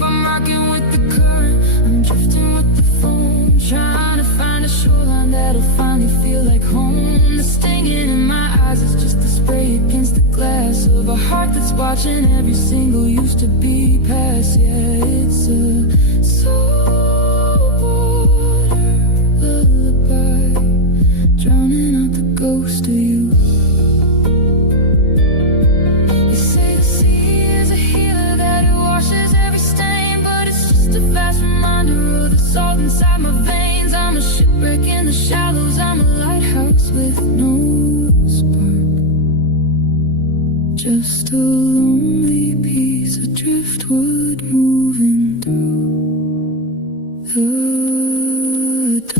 I'm rocking with the current, I'm drifting with the foam, trying to find a shoreline that'll finally feel like home. The stinging in my eyes is just the spray against the glass of a heart that's watching every single used to be past. Yeah, it's a saltwater lullaby, drowning out the ghost of you. You say the sea is a healer, that it washes every stain, but it's just a fast reminder of the salt inside my veins. I'm a shipwreck in the shallows, I'm a lighthouse with no spark, just a lonely piece of driftwood moving through the dark.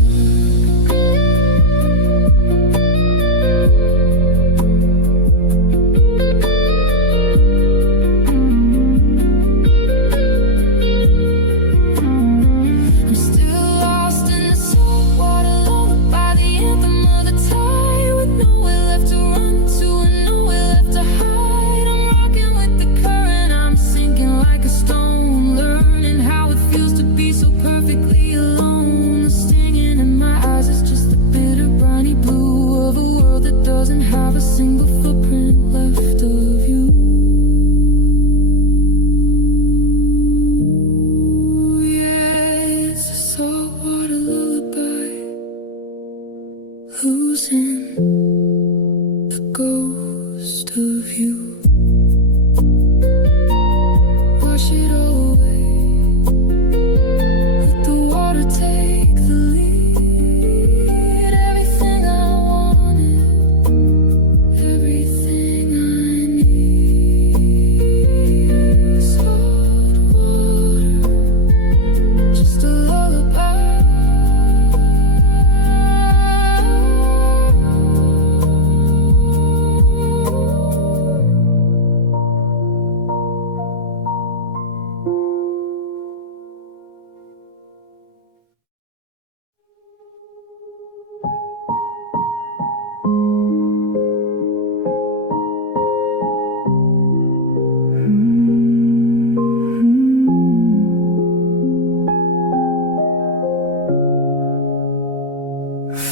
Perfectly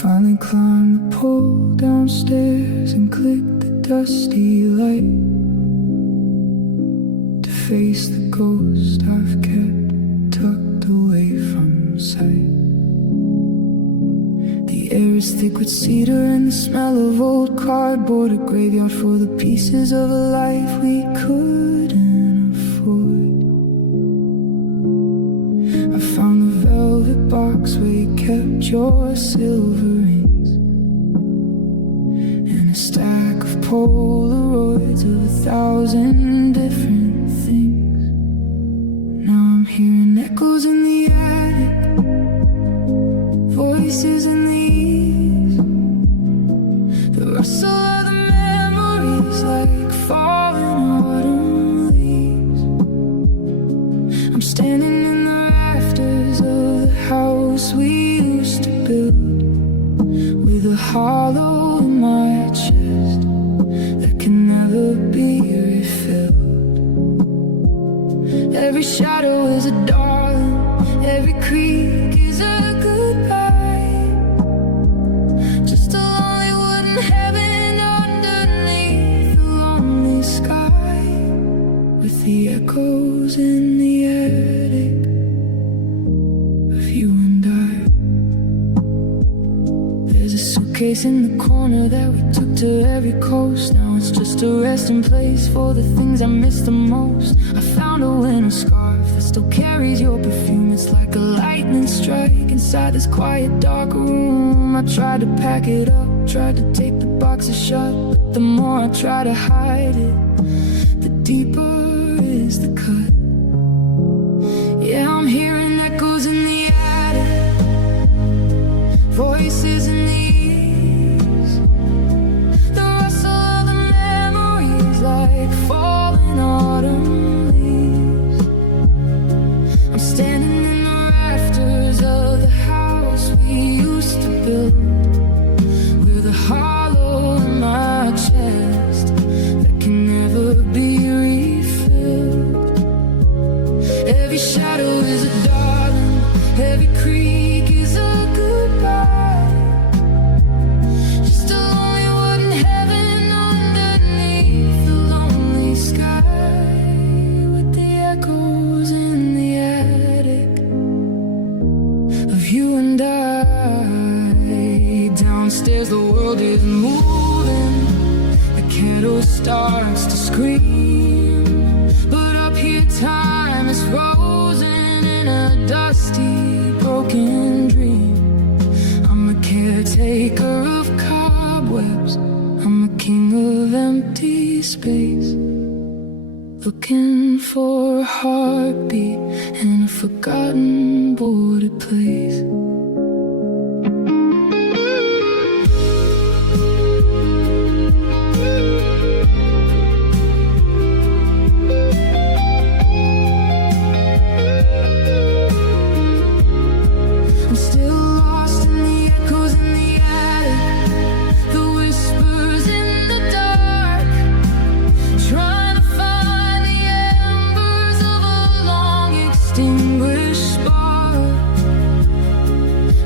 finally climbed the pole downstairs and clicked the dusty light to face the ghost I've kept tucked away from sight. The air is thick with cedar and the smell of old cardboard, a graveyard for the pieces of a life we couldn't afford. I found the velvet box where you kept your silver rings and a stack of Polaroids of 1,000 different things. Now I'm hearing echoes in the attic, voices in the eaves, the rustle of the memories like falling autumn leaves. I'm standing in the rafters of the house we used to build, with a hollow in my chest that can never be refilled. Every shadow is a darling, every creak is a goodbye, just a lonely wooden heaven underneath the lonely sky, with the echoes in the attic of you and I. There's a suitcase in the corner that we took to every coast. Now it's just a resting place for the things I miss the most. I found a winter scarf that still carries your perfume. It's like a lightning strike inside this quiet dark room. I tried to pack it up, tried to tape the boxes shut, but the more I try to hide it, the deeper is the cut. Yeah, I'm hearing echoes in the attic, voices in the eaves, the rustle of the memories like falling autumn leaves. I'm standing in the rafters of the house we used to build, with a hollow in my chest that can never be refilled. Every shadow is a darling, every creak is a goodbye, just a lonely wooden heaven underneath the lonely sky, with the echoes in the attic of you and I. Downstairs the world is moving, the candle starts to scream, but up here time is frozen in a dusty, broken dream. I'm a caretaker of cobwebs, I'm a king of empty space, looking for a heartbeat in a forgotten border place. I'm still lost in the echoes in the attic, the whispers in the dark, trying to find the embers of a long extinguished spark.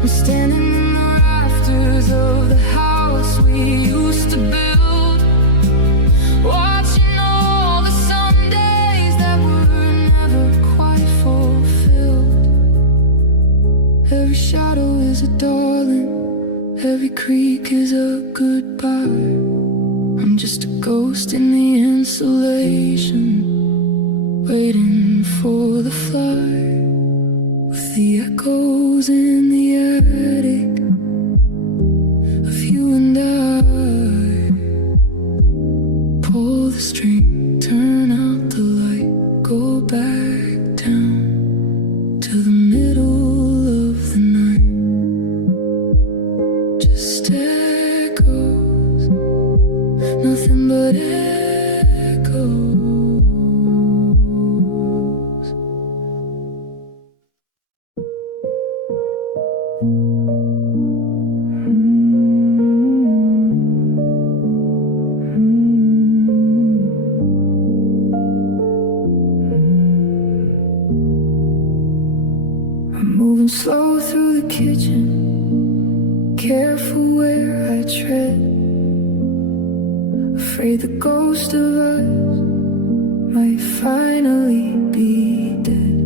I'm standing in the rafters of the house we used to build, watching all the Sundays that were never quite fulfilled. Every shadow is a darling, every creak is a goodbye. I'm just a ghost in the insulation, waiting for the fly, with the echoes in the attic of you and I. Pull the string, turn out the light, go back down to the middle of the night. Just echoes, nothing but echoes. I'm moving slow through the kitchen, careful where I tread, afraid the ghost of us might finally be dead.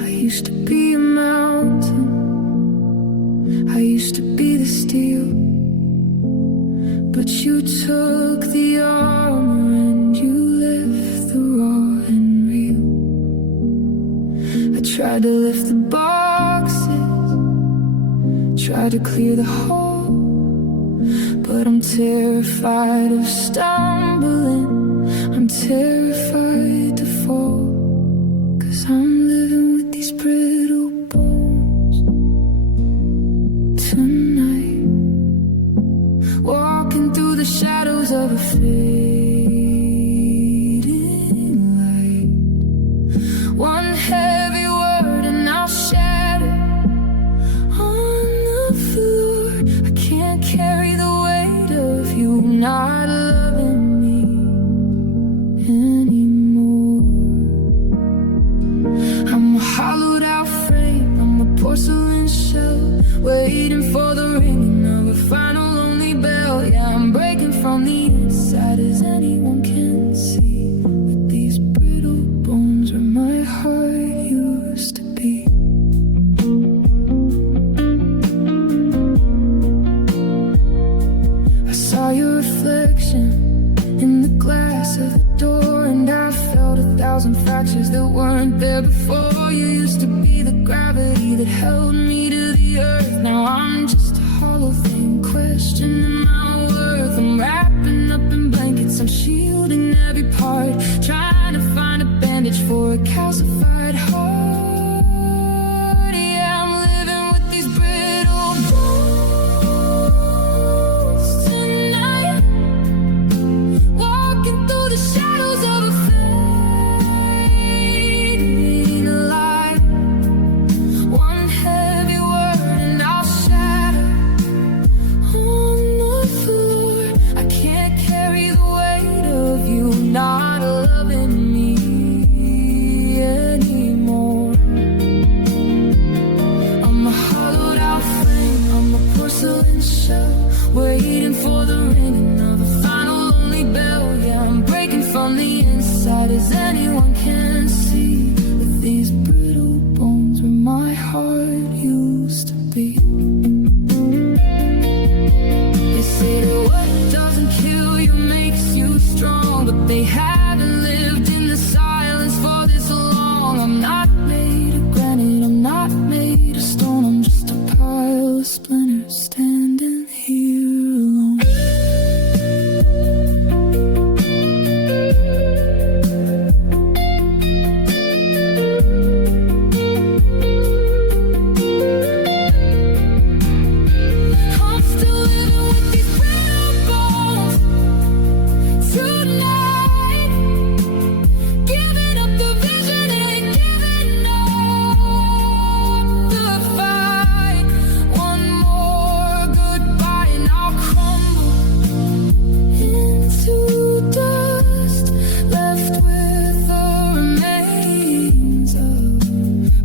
I used to be a mountain, I used to be the steel, but you took the armor and you left the raw and real. I tried to lift the boxes, tried to clear the hole, but I'm terrified of stumbling, I'm terrified to fall, 'cause I'm living with these brittle bones tonight, walking through the shadows of a fading light. One heavy word and I'll shatter on the floor. I can't carry the weight of you not loving me anymore. I'm a hollowed out frame, I'm a porcelain shell, waiting for the ringing of a final lonely bell. Yeah, I'm breaking from the inside, as anyone can see, with these brittle bones where my heart used to be. I saw your reflection in the glass of the door, and I felt 1,000 fractures that weren't there before. You used to be the gravity that held me to the earth. Now I'm just a hollow thing, questioning my worth. I'm wrapping up in blankets, I'm shielding every part, trying to find a bandage for a calcified heart. Yeah, I'm living with these brittle bones tonight, walking through the shadows of a fading light. One heavy word and I'll shatter on the floor. I can't carry the weight of you not loving me anymore. I'm a hollowed out frame, I'm a porcelain shell, waiting for the ringing of a final lonely bell. Yeah, I'm breaking from the inside, as anyone can see, with these brittle bones where my heart used to be. They say that what doesn't kill you makes you strong, but they haven't lived in the silence for this long. I'm not made of granite, I'm not made of stone, I'm just a pile of splinters standing here alone. I'm still living with these brittle bones tonight, giving up the vision and giving up the fight. One more goodbye and I'll crumble into dust, left with the remains of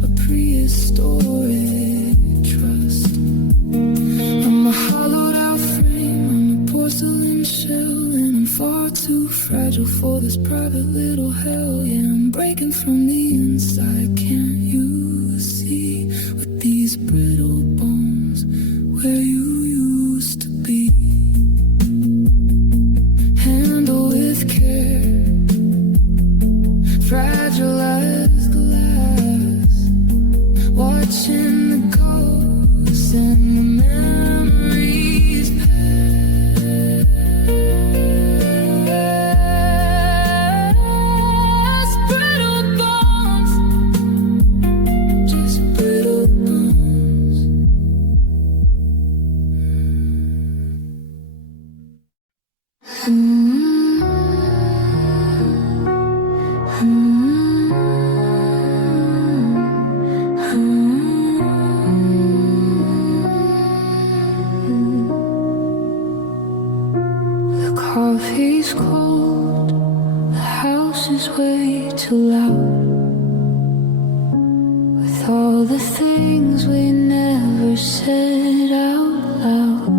a prehistoric trust. I'm a hollowed out frame, I'm a porcelain shell, and I'm far too fragile for this private little hell. Yeah, I'm breaking from the inside, can't you see, with these brittle bones where you used to be. Handle with care, fragile as glass, watching the ghosts and the memories pass. Brittle bones, just brittle bones. The coffee's cold, the house is way too loud, with all the things we never said out loud.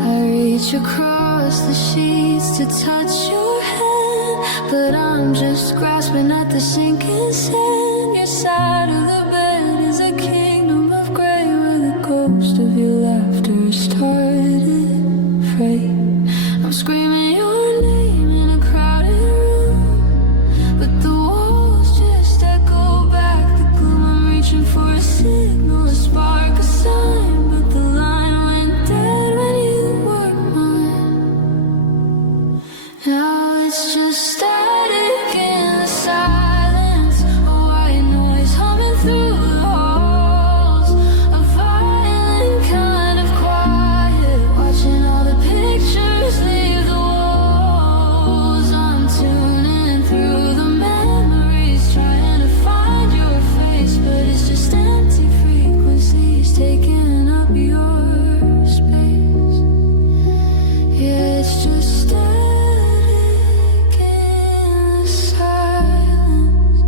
I reach across the sheets to touch your hand, but I'm just grasping at the sinking sand. Your side of the bed is a kingdom of gray, where the ghost of your laughter started fray. I'm screaming your name in a crowded room, but the walls just echo back the gloom. I'm reaching for a signal, a spark, a sign, but the line went dead when you were mine. Now it's just static in the silence, a white noise humming through the halls, a violent kind of quiet, watching all the pictures leave the walls. I'm tuning through the memories, trying to find your face, but it's just empty frequencies taking up your space. Yeah, it's just static in the silence,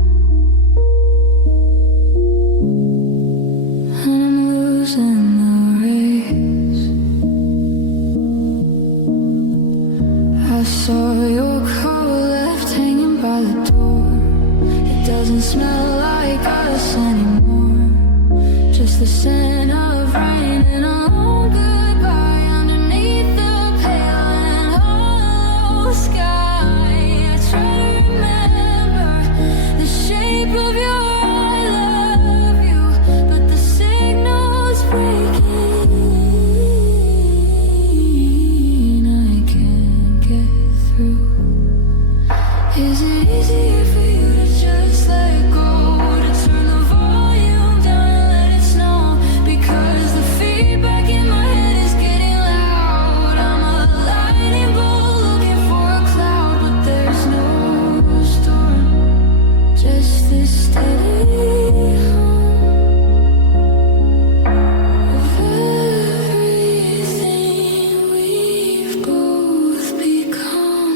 and I'm losing the race. I saw your coat left hanging by the door. It doesn't smell like us anymore, just the scent of rain and a long goodbye underneath the pale and hollow sky. I try to remember the shape of your I love you, but the signal's breaking. I can't get through. Is it easier for you to just let go, to turn the volume down and let it snow? Because the feedback in my head is getting loud. I'm a lightning bolt looking for a cloud, but there's no storm, just this steady hum of everything we've both become.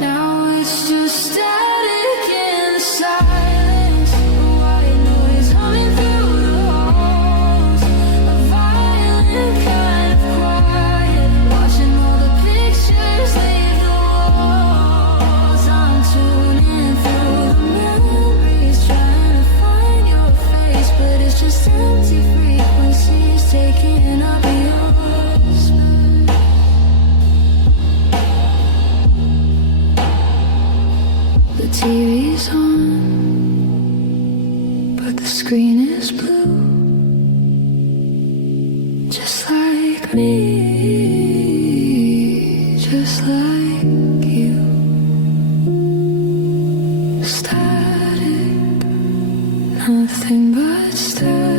Now it's just static in the silence, a white noise humming through the halls, a violent kind of quiet, watching all the pictures leave the walls. I'm tuning through the memories, trying to find your face, but it's just empty frequencies taking up your space. The TV's on, but the screen is blue, just like me, just like you. Static, nothing but static.